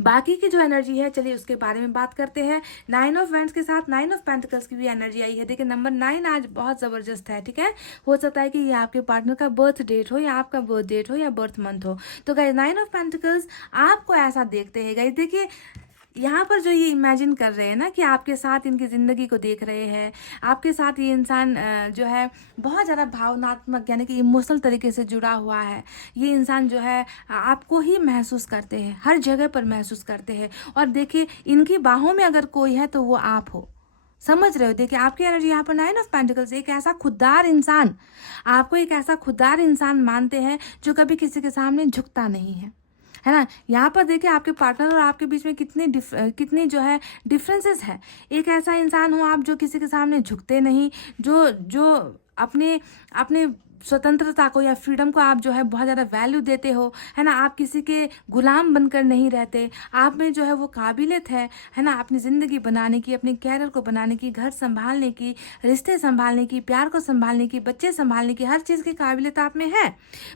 बाकी की जो एनर्जी है, चलिए उसके बारे में बात करते हैं। 9 ऑफ वैंड्स के साथ 9 ऑफ पेंटिकल्स की भी एनर्जी आई है। देखिए नंबर 9 आज बहुत ज़बरदस्त है। ठीक है, हो सकता है कि ये आपके पार्टनर का बर्थ डेट हो, या आपका बर्थ डेट हो, या बर्थ मंथ हो। तो गाइस 9 ऑफ पेंटिकल्स आपको ऐसा देखते हैं गाइस। देखिए यहाँ पर जो ये इमेजिन कर रहे हैं ना कि आपके साथ इनकी ज़िंदगी को देख रहे हैं, आपके साथ ये इंसान जो है बहुत ज़्यादा भावनात्मक यानी कि इमोशनल तरीके से जुड़ा हुआ है। ये इंसान जो है आपको ही महसूस करते हैं, हर जगह पर महसूस करते हैं। और देखिए इनकी बाहों में अगर कोई है तो वो आप हो, समझ रहे हो। देखिए आपकी एनर्जी यहाँ पर 9 ऑफ पेंटिकल्स, एक ऐसा खुददार इंसान, आपको एक ऐसा खुददार इंसान मानते हैं जो कभी किसी के सामने झुकता नहीं है ना। यहाँ पर देखिए आपके पार्टनर और आपके बीच में कितनी जो है डिफरेंसेस है। एक ऐसा इंसान हो आप जो किसी के सामने झुकते नहीं, जो अपने स्वतंत्रता को या फ्रीडम को आप जो है बहुत ज़्यादा वैल्यू देते हो, है ना। आप किसी के गुलाम बनकर नहीं रहते, आप में जो है वो काबिलियत है ना, अपनी ज़िंदगी बनाने की, अपने कैरियर को बनाने की, घर संभालने की, रिश्ते संभालने की, प्यार को संभालने की, बच्चे संभालने की, हर चीज़ की काबिलियत आप में है।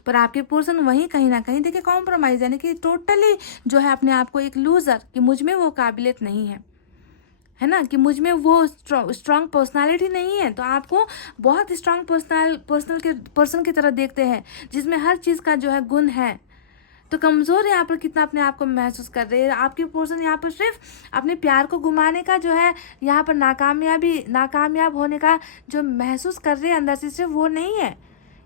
पर आपके पर्सन वहीं कहीं ना कहीं देखिए कॉम्प्रोमाइज़, यानी कि टोटली जो है अपने आप को एक लूज़र, कि मुझ में वो काबिलियत नहीं है ना, कि मुझ में वो स्ट्रांग पर्सनालिटी नहीं है। तो आपको बहुत स्ट्रांग पर्सन की तरह देखते हैं, जिसमें हर चीज़ का जो है गुण है, तो कमज़ोर यहाँ पर कितना अपने आप को महसूस कर रहे हैं। आपके पर्सन यहाँ पर सिर्फ अपने प्यार को घुमाने का जो है, यहाँ पर नाकामयाब होने का जो महसूस कर रहे हैं अंदर से, सिर्फ वो नहीं है।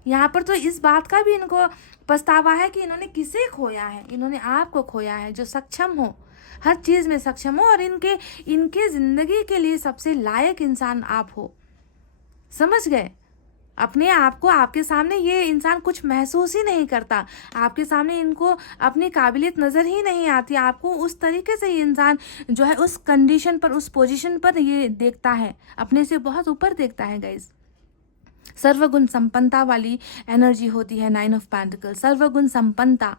यहाँ पर तो इस बात का भी इनको पछतावा है कि इन्होंने किसे खोया है। इन्होंने आपको खोया है, जो सक्षम हो, हर चीज़ में सक्षम हो, और इनके ज़िंदगी के लिए सबसे लायक इंसान आप हो। समझ गए? अपने आप को आपके सामने ये इंसान कुछ महसूस ही नहीं करता, आपके सामने इनको अपनी काबिलियत नज़र ही नहीं आती। आपको उस तरीके से ये इंसान जो है उस कंडीशन पर, उस पोजीशन पर ये देखता है, अपने से बहुत ऊपर देखता है गाइस। सर्वगुण संपन्नता वाली एनर्जी होती है 9 ऑफ पेंटिकल, सर्वगुण संपन्नता।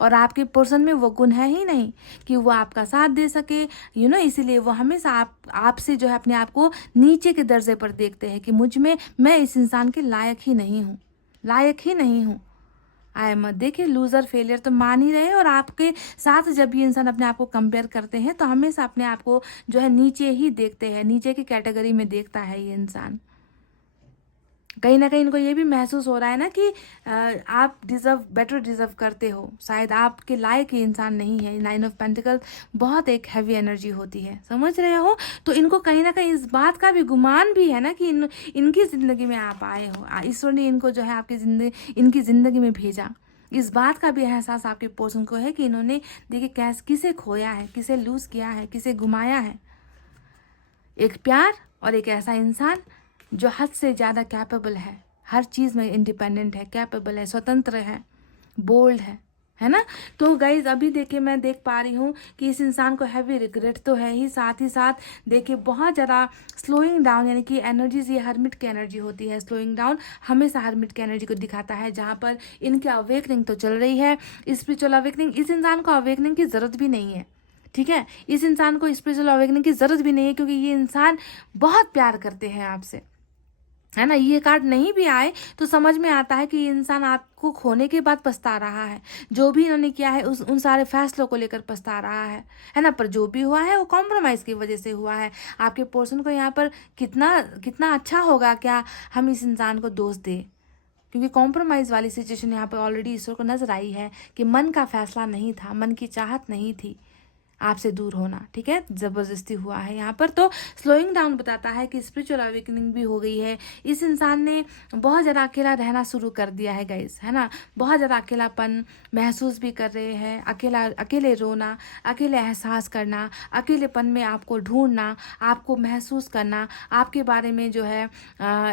और आपके पर्सन में वो गुण है ही नहीं कि वो आपका साथ दे सके, इसीलिए वो हमेशा आपसे जो है अपने आप को नीचे के दर्जे पर देखते हैं कि मैं इस इंसान के लायक ही नहीं हूँ। आए मत देखिए, लूज़र फेलियर तो मान ही रहे हैं। और आपके साथ जब ये इंसान अपने आप को कंपेयर करते हैं तो हमेशा अपने आप को जो है नीचे ही देखते हैं, नीचे की कैटेगरी में देखता है ये इंसान। कहीं ना कहीं इनको ये भी महसूस हो रहा है ना कि आप बेटर डिज़र्व करते हो, शायद आपके लायक ये इंसान नहीं है। 9 ऑफ पेंटिकल बहुत एक हैवी एनर्जी होती है, समझ रहे हो? तो इनको कहीं ना कहीं इस बात का भी गुमान भी है ना कि इनकी ज़िंदगी में आप आए हो, ईश्वर ने इनको जो है इनकी ज़िंदगी में भेजा। इस बात का भी एहसास आपके पर्सन को है कि इन्होंने देखिए किसे खोया है, किसे लूज़ किया है, किसे घुमाया है। एक प्यार और एक ऐसा इंसान जो हद से ज़्यादा कैपेबल है, हर चीज़ में इंडिपेंडेंट है, कैपेबल है, स्वतंत्र है, बोल्ड है ना। तो गाइज अभी देखिए मैं देख पा रही हूँ कि इस इंसान को हैवी रिग्रेट तो है ही साथ देखिए बहुत ज़्यादा स्लोइंग डाउन, यानी कि एनर्जीज, ये हर्मिट की एनर्जी होती है। स्लोइंग डाउन हमेशा हर्मिट की एनर्जी को दिखाता है, जहाँ पर इनकी अवेकनिंग तो चल रही है, स्पिरिचुअल अवेकनिंग। इस इंसान को अवेकनिंग की ज़रूरत भी नहीं है, ठीक है। इस इंसान को स्पिरिचुअल अवेकनिंग की ज़रूरत भी नहीं है, क्योंकि ये इंसान बहुत प्यार करते हैं आपसे, है ना। ये कार्ड नहीं भी आए तो समझ में आता है कि ये इंसान आपको खोने के बाद पछता रहा है, जो भी इन्होंने किया है उन सारे फैसलों को लेकर पछता रहा है ना। पर जो भी हुआ है वो कॉम्प्रोमाइज़ की वजह से हुआ है। आपके पर्सन को यहाँ पर कितना अच्छा होगा क्या हम इस इंसान को दोष दें, क्योंकि कॉम्प्रोमाइज़ वाली सिचुएशन यहाँ पर ऑलरेडी ईश्वर को नजर आई है कि मन का फैसला नहीं था, मन की चाहत नहीं थी आपसे दूर होना, ठीक है, ज़बरदस्ती हुआ है यहाँ पर। तो स्लोइंग डाउन बताता है कि स्पिरिचुअल अवेकनिंग भी हो गई है। इस इंसान ने बहुत ज़्यादा अकेला रहना शुरू कर दिया है गाइस, है ना। बहुत ज़्यादा अकेलापन महसूस भी कर रहे हैं, अकेले रोना, अकेले एहसास करना, अकेलेपन में आपको ढूंढना, आपको महसूस करना, आपके बारे में जो है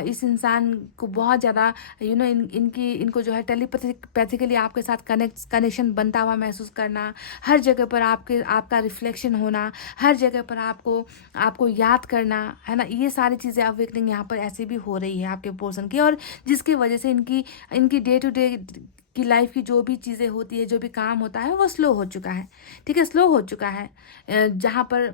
इस इंसान को बहुत ज़्यादा इनको जो है टेलीपैथिकली आपके साथ कनेक्शन बनता हुआ महसूस करना, हर जगह पर आपका रिफ्लेक्शन होना, हर जगह पर आपको याद करना, है ना। ये सारी चीज़ें अवेकनिंग यहाँ पर ऐसे भी हो रही है आपके पर्सन की, और जिसकी वजह से इनकी डे टू डे की लाइफ की जो भी चीज़ें होती है, जो भी काम होता है वो स्लो हो चुका है, ठीक है, स्लो हो चुका है। जहाँ पर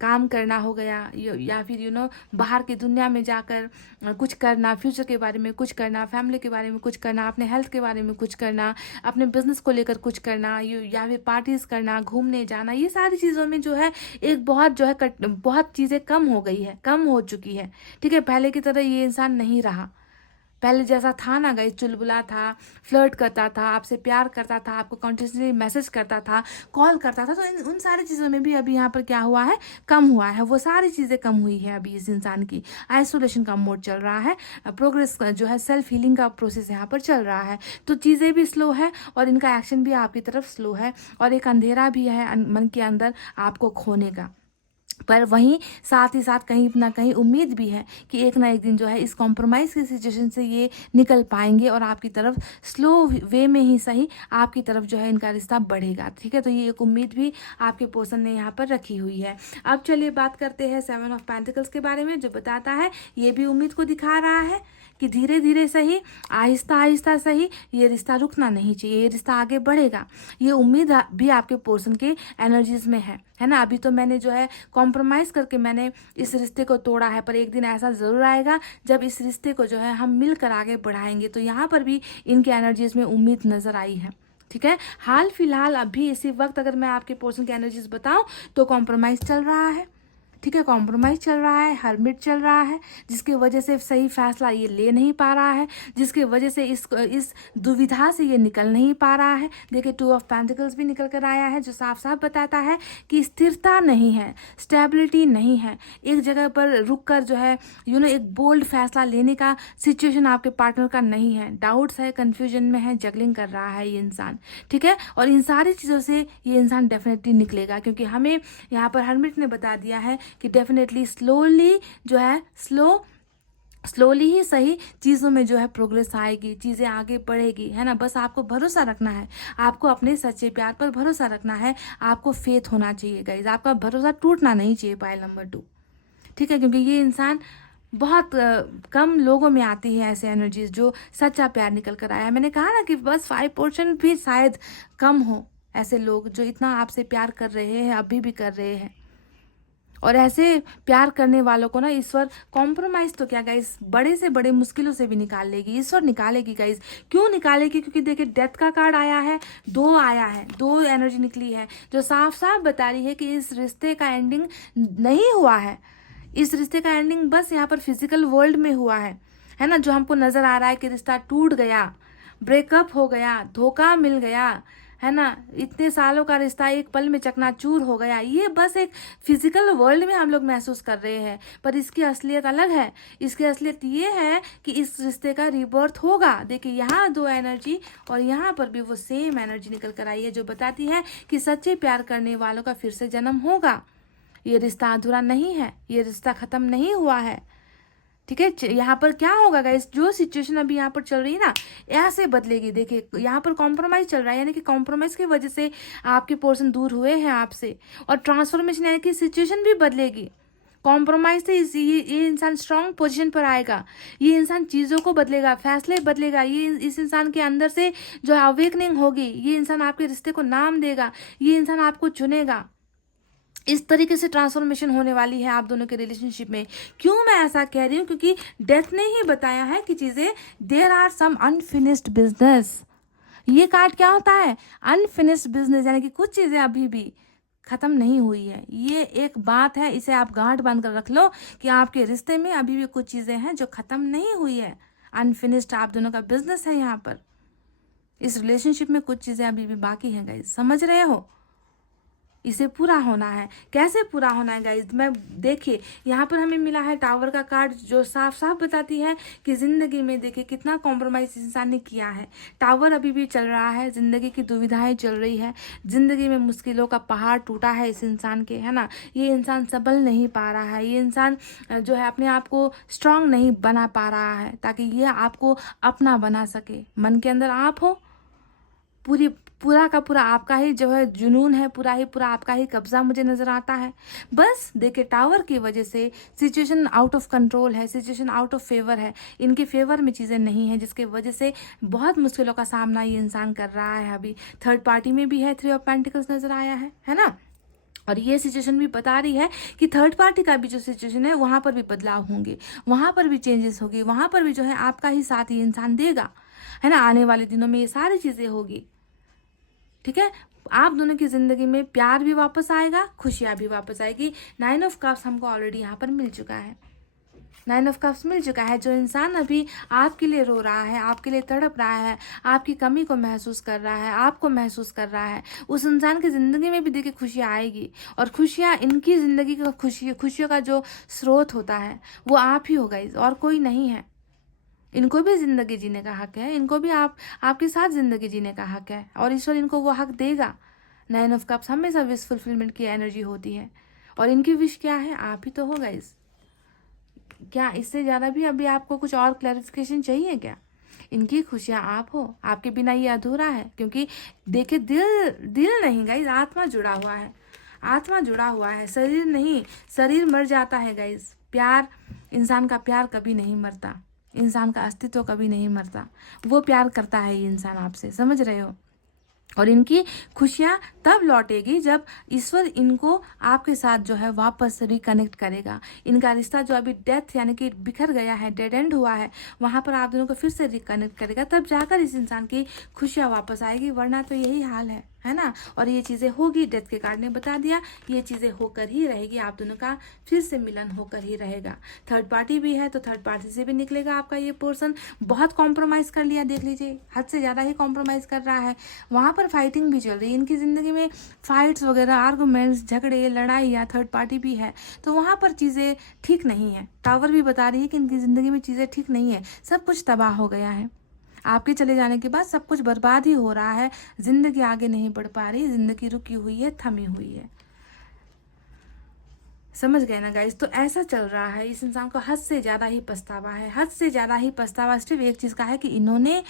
काम करना हो गया, या फिर बाहर की दुनिया में जाकर कुछ करना, फ्यूचर के बारे में कुछ करना, फैमिली के बारे में कुछ करना, अपने हेल्थ के बारे में कुछ करना, अपने बिजनेस को लेकर कुछ करना, या फिर पार्टीज करना, घूमने जाना, ये सारी चीज़ों में जो है एक बहुत चीज़ें कम हो गई है, कम हो चुकी है, ठीक है। पहले की तरह ये इंसान नहीं रहा, पहले जैसा था ना गाइस, चुलबुला था, फ्लर्ट करता था, आपसे प्यार करता था, आपको कंटिन्यूसली मैसेज करता था, कॉल करता था। तो उन सारी चीज़ों में भी अभी यहाँ पर क्या हुआ है, कम हुआ है, वो सारी चीज़ें कम हुई है। अभी इस इंसान की आइसोलेशन का मोड चल रहा है, प्रोग्रेस जो है सेल्फ हीलिंग का प्रोसेस यहाँ पर चल रहा है। तो चीज़ें भी स्लो है और इनका एक्शन भी आपकी तरफ स्लो है, और एक अंधेरा भी है मन के अंदर आपको खोने का। पर वहीं साथ ही साथ कहीं ना कहीं उम्मीद भी है कि एक ना एक दिन जो है इस कॉम्प्रोमाइज़ की सिचुएशन से ये निकल पाएंगे, और आपकी तरफ स्लो वे में ही सही आपकी तरफ जो है इनका रिश्ता बढ़ेगा, ठीक है। तो ये एक उम्मीद भी आपके पर्सन ने यहाँ पर रखी हुई है। अब चलिए बात करते हैं 7 ऑफ पेंटिकल्स के बारे में, जो बताता है, ये भी उम्मीद को दिखा रहा है कि धीरे धीरे सही, आहिस्ता आहिस्ता सही, ये रिश्ता रुकना नहीं चाहिए, ये रिश्ता आगे बढ़ेगा। ये उम्मीद भी आपके पर्सन के एनर्जीज में है ना। अभी तो मैंने जो है कॉम्प्रोमाइज़ करके मैंने इस रिश्ते को तोड़ा है, पर एक दिन ऐसा ज़रूर आएगा जब इस रिश्ते को जो है हम मिलकर आगे बढ़ाएंगे। तो यहाँ पर भी इनके एनर्जीज में उम्मीद नज़र आई है, ठीक है। हाल फिलहाल अभी इसी वक्त अगर मैं आपके पर्सन की एनर्जीज बताऊँ तो कॉम्प्रोमाइज़ चल रहा है, ठीक है, कॉम्प्रोमाइज़ चल रहा है, हर्मिट चल रहा है, जिसकी वजह से सही फैसला ये ले नहीं पा रहा है, जिसकी वजह से इस दुविधा से ये निकल नहीं पा रहा है। देखिए 2 ऑफ पेंटिकल्स भी निकल कर आया है, जो साफ साफ बताता है कि स्थिरता नहीं है, स्टेबिलिटी नहीं है, एक जगह पर रुक कर जो है एक बोल्ड फैसला लेने का सिचुएशन आपके पार्टनर का नहीं है। डाउट्स है, कन्फ्यूजन में है, जगलिंग कर रहा है ये इंसान, ठीक है। और इन सारी चीज़ों से ये इंसान डेफिनेटली निकलेगा, क्योंकि हमें यहाँ पर हरमिट ने बता दिया है कि डेफिनेटली स्लोली जो है स्लोली ही सही चीज़ों में जो है प्रोग्रेस आएगी, चीज़ें आगे बढ़ेगी, है ना। बस आपको भरोसा रखना है, आपको अपने सच्चे प्यार पर भरोसा रखना है, आपको फेथ होना चाहिए गाइज, आपका भरोसा टूटना नहीं चाहिए। पाइल नंबर 2, ठीक है, क्योंकि ये इंसान बहुत कम लोगों में आती है ऐसे एनर्जीज जो सच्चा प्यार निकल कर आया है। मैंने कहा ना कि बस 5% भी शायद कम हो ऐसे लोग जो इतना आपसे प्यार कर रहे हैं, अभी भी कर रहे हैं। और ऐसे प्यार करने वालों को ना ईश्वर कॉम्प्रोमाइज़ तो क्या गाइस, बड़े से बड़े मुश्किलों से भी निकाल लेगी, ईश्वर निकालेगी गाइस। क्यों निकालेगी? क्योंकि देखिए डेथ का कार्ड आया है, 2 आया है, 2 एनर्जी निकली है, जो साफ साफ बता रही है कि इस रिश्ते का एंडिंग नहीं हुआ है। इस रिश्ते का एंडिंग बस यहाँ पर फिजिकल वर्ल्ड में हुआ है ना। जो हमको नज़र आ रहा है कि रिश्ता टूट गया, ब्रेकअप हो गया, धोखा मिल गया, है ना, इतने सालों का रिश्ता एक पल में चकनाचूर हो गया, ये बस एक फिजिकल वर्ल्ड में हम लोग महसूस कर रहे हैं। पर इसकी असलियत अलग है। इसकी असलियत ये है कि इस रिश्ते का रीबर्थ होगा। देखिए यहाँ 2 एनर्जी और यहाँ पर भी वो सेम एनर्जी निकल कर आई है, जो बताती है कि सच्चे प्यार करने वालों का फिर से जन्म होगा। ये रिश्ता अधूरा नहीं है, ये रिश्ता ख़त्म नहीं हुआ है, ठीक है। यहाँ पर क्या होगा गाइस, जो सिचुएशन अभी यहाँ पर चल रही है ना, ऐसे बदलेगी। देखिए यहाँ पर कॉम्प्रोमाइज़ चल रहा है, यानी कि कॉम्प्रोमाइज़ की वजह से आपके पर्सन दूर हुए हैं आपसे, और ट्रांसफॉर्मेशन यानी कि सिचुएशन भी बदलेगी। कॉम्प्रोमाइज़ से ये इंसान स्ट्रांग पोजीशन पर आएगा, ये इंसान चीज़ों को बदलेगा, फैसले बदलेगा, ये इस इंसान के अंदर से जो अवेकनिंग होगी, ये इंसान आपके रिश्ते को नाम देगा, ये इंसान आपको चुनेगा। इस तरीके से ट्रांसफॉर्मेशन होने वाली है आप दोनों के रिलेशनशिप में। क्यों मैं ऐसा कह रही हूँ? क्योंकि डेथ ने ही बताया है कि चीज़ें there are some unfinished business. ये कार्ड क्या होता है? अनफिनिश्ड बिजनेस, यानी कि कुछ चीज़ें अभी भी ख़त्म नहीं हुई है। ये एक बात है, इसे आप गांठ बांध कर रख लो कि आपके रिश्ते में अभी भी कुछ चीज़ें हैं जो ख़त्म नहीं हुई है। अनफिनिश्ड आप दोनों का बिजनेस है। यहाँ पर इस रिलेशनशिप में कुछ चीज़ें अभी भी बाकी हैं गाइज, समझ रहे हो? इसे पूरा होना है। कैसे पूरा होना है गाइज? मैं देखिए यहाँ पर हमें मिला है टावर का कार्ड, जो साफ साफ बताती है कि ज़िंदगी में देखिए कितना कॉम्प्रोमाइज़ इंसान ने किया है। टावर अभी भी चल रहा है, ज़िंदगी की दुविधाएं चल रही है, ज़िंदगी में मुश्किलों का पहाड़ टूटा है इस इंसान के, है ना। ये इंसान सबल नहीं पा रहा है, ये इंसान जो है अपने आप को स्ट्रांग नहीं बना पा रहा है, ताकि ये आपको अपना बना सके। मन के अंदर आप हो, पूरा का पूरा आपका ही जो है जुनून है, पूरा आपका ही कब्जा मुझे नज़र आता है। बस देखिए टावर की वजह से सिचुएशन आउट ऑफ कंट्रोल है, सिचुएशन आउट ऑफ फेवर है, इनके फेवर में चीज़ें नहीं है, जिसके वजह से बहुत मुश्किलों का सामना ये इंसान कर रहा है। अभी थर्ड पार्टी में भी है, 3 ऑफ पेंटिकल्स नज़र आया है ना। और ये सिचुएशन भी बता रही है कि थर्ड पार्टी का भी जो सिचुएशन है वहाँ पर भी बदलाव होंगे, वहाँ पर भी चेंजेस होगी, वहाँ पर भी जो है आपका ही साथ ये इंसान देगा, है ना। आने वाले दिनों में ये सारी चीज़ें होगी, ठीक है। आप दोनों की ज़िंदगी में प्यार भी वापस आएगा, खुशियाँ भी वापस आएगी। 9 ऑफ कप्स हमको ऑलरेडी यहाँ पर मिल चुका है, 9 ऑफ कप्स मिल चुका है। जो इंसान अभी आपके लिए रो रहा है, आपके लिए तड़प रहा है, आपकी कमी को महसूस कर रहा है, आपको महसूस कर रहा है, उस इंसान की ज़िंदगी में भी देखिए खुशियाँ आएगी। और खुशियाँ, इनकी ज़िंदगी का खुशियों का जो स्रोत होता है वो आप ही हो गाइस, और कोई नहीं है। इनको भी ज़िंदगी जीने का हक है, इनको भी आपके साथ ज़िंदगी जीने का हक है, और ईश्वर इनको वो हक देगा। 9 ऑफ कप्स हमेशा विश फुलफिलमेंट की एनर्जी होती है, और इनकी विश क्या है? आप ही तो हो गाइस। क्या इससे ज़्यादा भी अभी आपको कुछ और क्लैरिफिकेशन चाहिए क्या? इनकी खुशियाँ आप हो, आपके बिना ये अधूरा है। क्योंकि देखिए दिल नहीं गाइस, आत्मा जुड़ा हुआ है, आत्मा जुड़ा हुआ है, शरीर नहीं। शरीर मर जाता है गाइस, प्यार, इंसान का प्यार कभी नहीं मरता, इंसान का अस्तित्व कभी नहीं मरता। वो प्यार करता है ये इंसान आपसे, समझ रहे हो। और इनकी खुशियाँ तब लौटेगी जब ईश्वर इनको आपके साथ जो है वापस रिकनेक्ट करेगा। इनका रिश्ता जो अभी डेथ यानी कि बिखर गया है, डेड एंड हुआ है, वहाँ पर आप दोनों को फिर से रिकनेक्ट करेगा, तब जाकर इस इंसान की खुशियाँ वापस आएगी। वरना तो यही हाल है है ना। और ये चीज़ें होगी, डेथ के कार्ड ने बता दिया, ये चीज़ें होकर ही रहेगी, आप दोनों का फिर से मिलन होकर ही रहेगा। थर्ड पार्टी भी है तो थर्ड पार्टी से भी निकलेगा आपका ये पोर्सन। बहुत कॉम्प्रोमाइज़ कर लिया, देख लीजिए, हद से ज़्यादा ही कॉम्प्रोमाइज़ कर रहा है। वहाँ पर फाइटिंग भी चल रही है, इनकी ज़िंदगी में फाइट्स वगैरह, आर्गूमेंट्स, झगड़े, लड़ाई, या थर्ड पार्टी भी है, तो वहाँ पर चीज़ें ठीक नहीं है। टावर भी बता रही है कि इनकी ज़िंदगी में चीज़ें ठीक नहीं है, सब कुछ तबाह हो गया है। आपके चले जाने के बाद सब कुछ बर्बाद ही हो रहा है, जिंदगी आगे नहीं बढ़ पा रही, जिंदगी रुकी हुई है, थमी हुई है। समझ गए ना गाइस। तो ऐसा चल रहा है, इस इंसान को हद से ज़्यादा ही पछतावा है, हद से ज़्यादा ही पछतावा सिर्फ एक चीज़ का है कि इन्होंने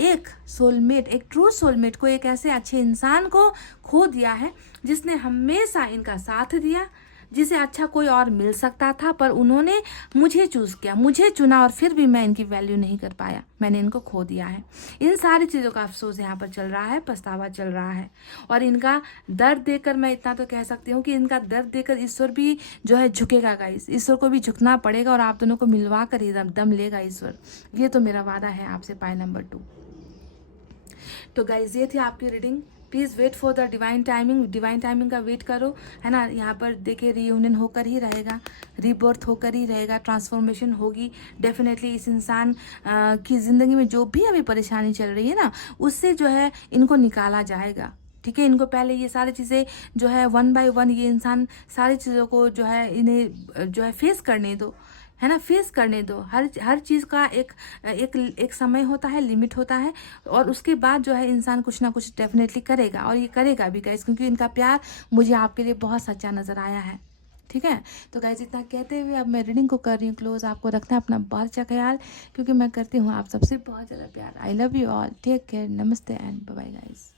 एक सोलमेट, एक ट्रू सोलमेट को, एक ऐसे अच्छे इंसान को खो दिया है जिसने हमेशा इनका साथ दिया, जिसे अच्छा कोई और मिल सकता था, पर उन्होंने मुझे चूज़ किया, मुझे चुना, और फिर भी मैं इनकी वैल्यू नहीं कर पाया, मैंने इनको खो दिया है। इन सारी चीज़ों का अफसोस यहाँ पर चल रहा है, पछतावा चल रहा है। और इनका दर्द देकर मैं इतना तो कह सकती हूँ कि इनका दर्द देकर ईश्वर भी जो है झुकेगा गाइस, ईश्वर को भी झुकना पड़ेगा और आप दोनों को मिलवा कर ही दम लेगा ईश्वर। ये तो मेरा वादा है आपसे, पाई नंबर 2। तो गाइज ये थी आपकी reading. Please wait for the divine timing, divine timing का वेट करो, है ना। यहाँ पर देखिए रीयूनियन होकर ही रहेगा, रीबर्थ होकर ही रहेगा, ट्रांसफॉर्मेशन होगी डेफिनेटली। इस इंसान की ज़िंदगी में जो भी अभी परेशानी चल रही है ना, उससे जो है इनको निकाला जाएगा, ठीक है। इनको पहले ये सारी चीज़ें जो है 1 बाय 1 ये इंसान सारी चीज़ों को जो है इन्हें जो है फेस करने दो, है ना, फेस करने दो। हर चीज़ का एक समय होता है, लिमिट होता है, और उसके बाद जो है इंसान कुछ ना कुछ डेफिनेटली करेगा, और ये करेगा भी गाइस, क्योंकि इनका प्यार मुझे आपके लिए बहुत सच्चा नज़र आया है, ठीक है। तो गाइस इतना कहते हुए अब मैं रीडिंग को कर रही हूँ क्लोज। आपको रखना है अपना बहुत अच्छा ख्याल, क्योंकि मैं करती हूँ आप सबसे बहुत ज़्यादा प्यार। I love you all, take care, नमस्ते एंड बाय बाय गाइस।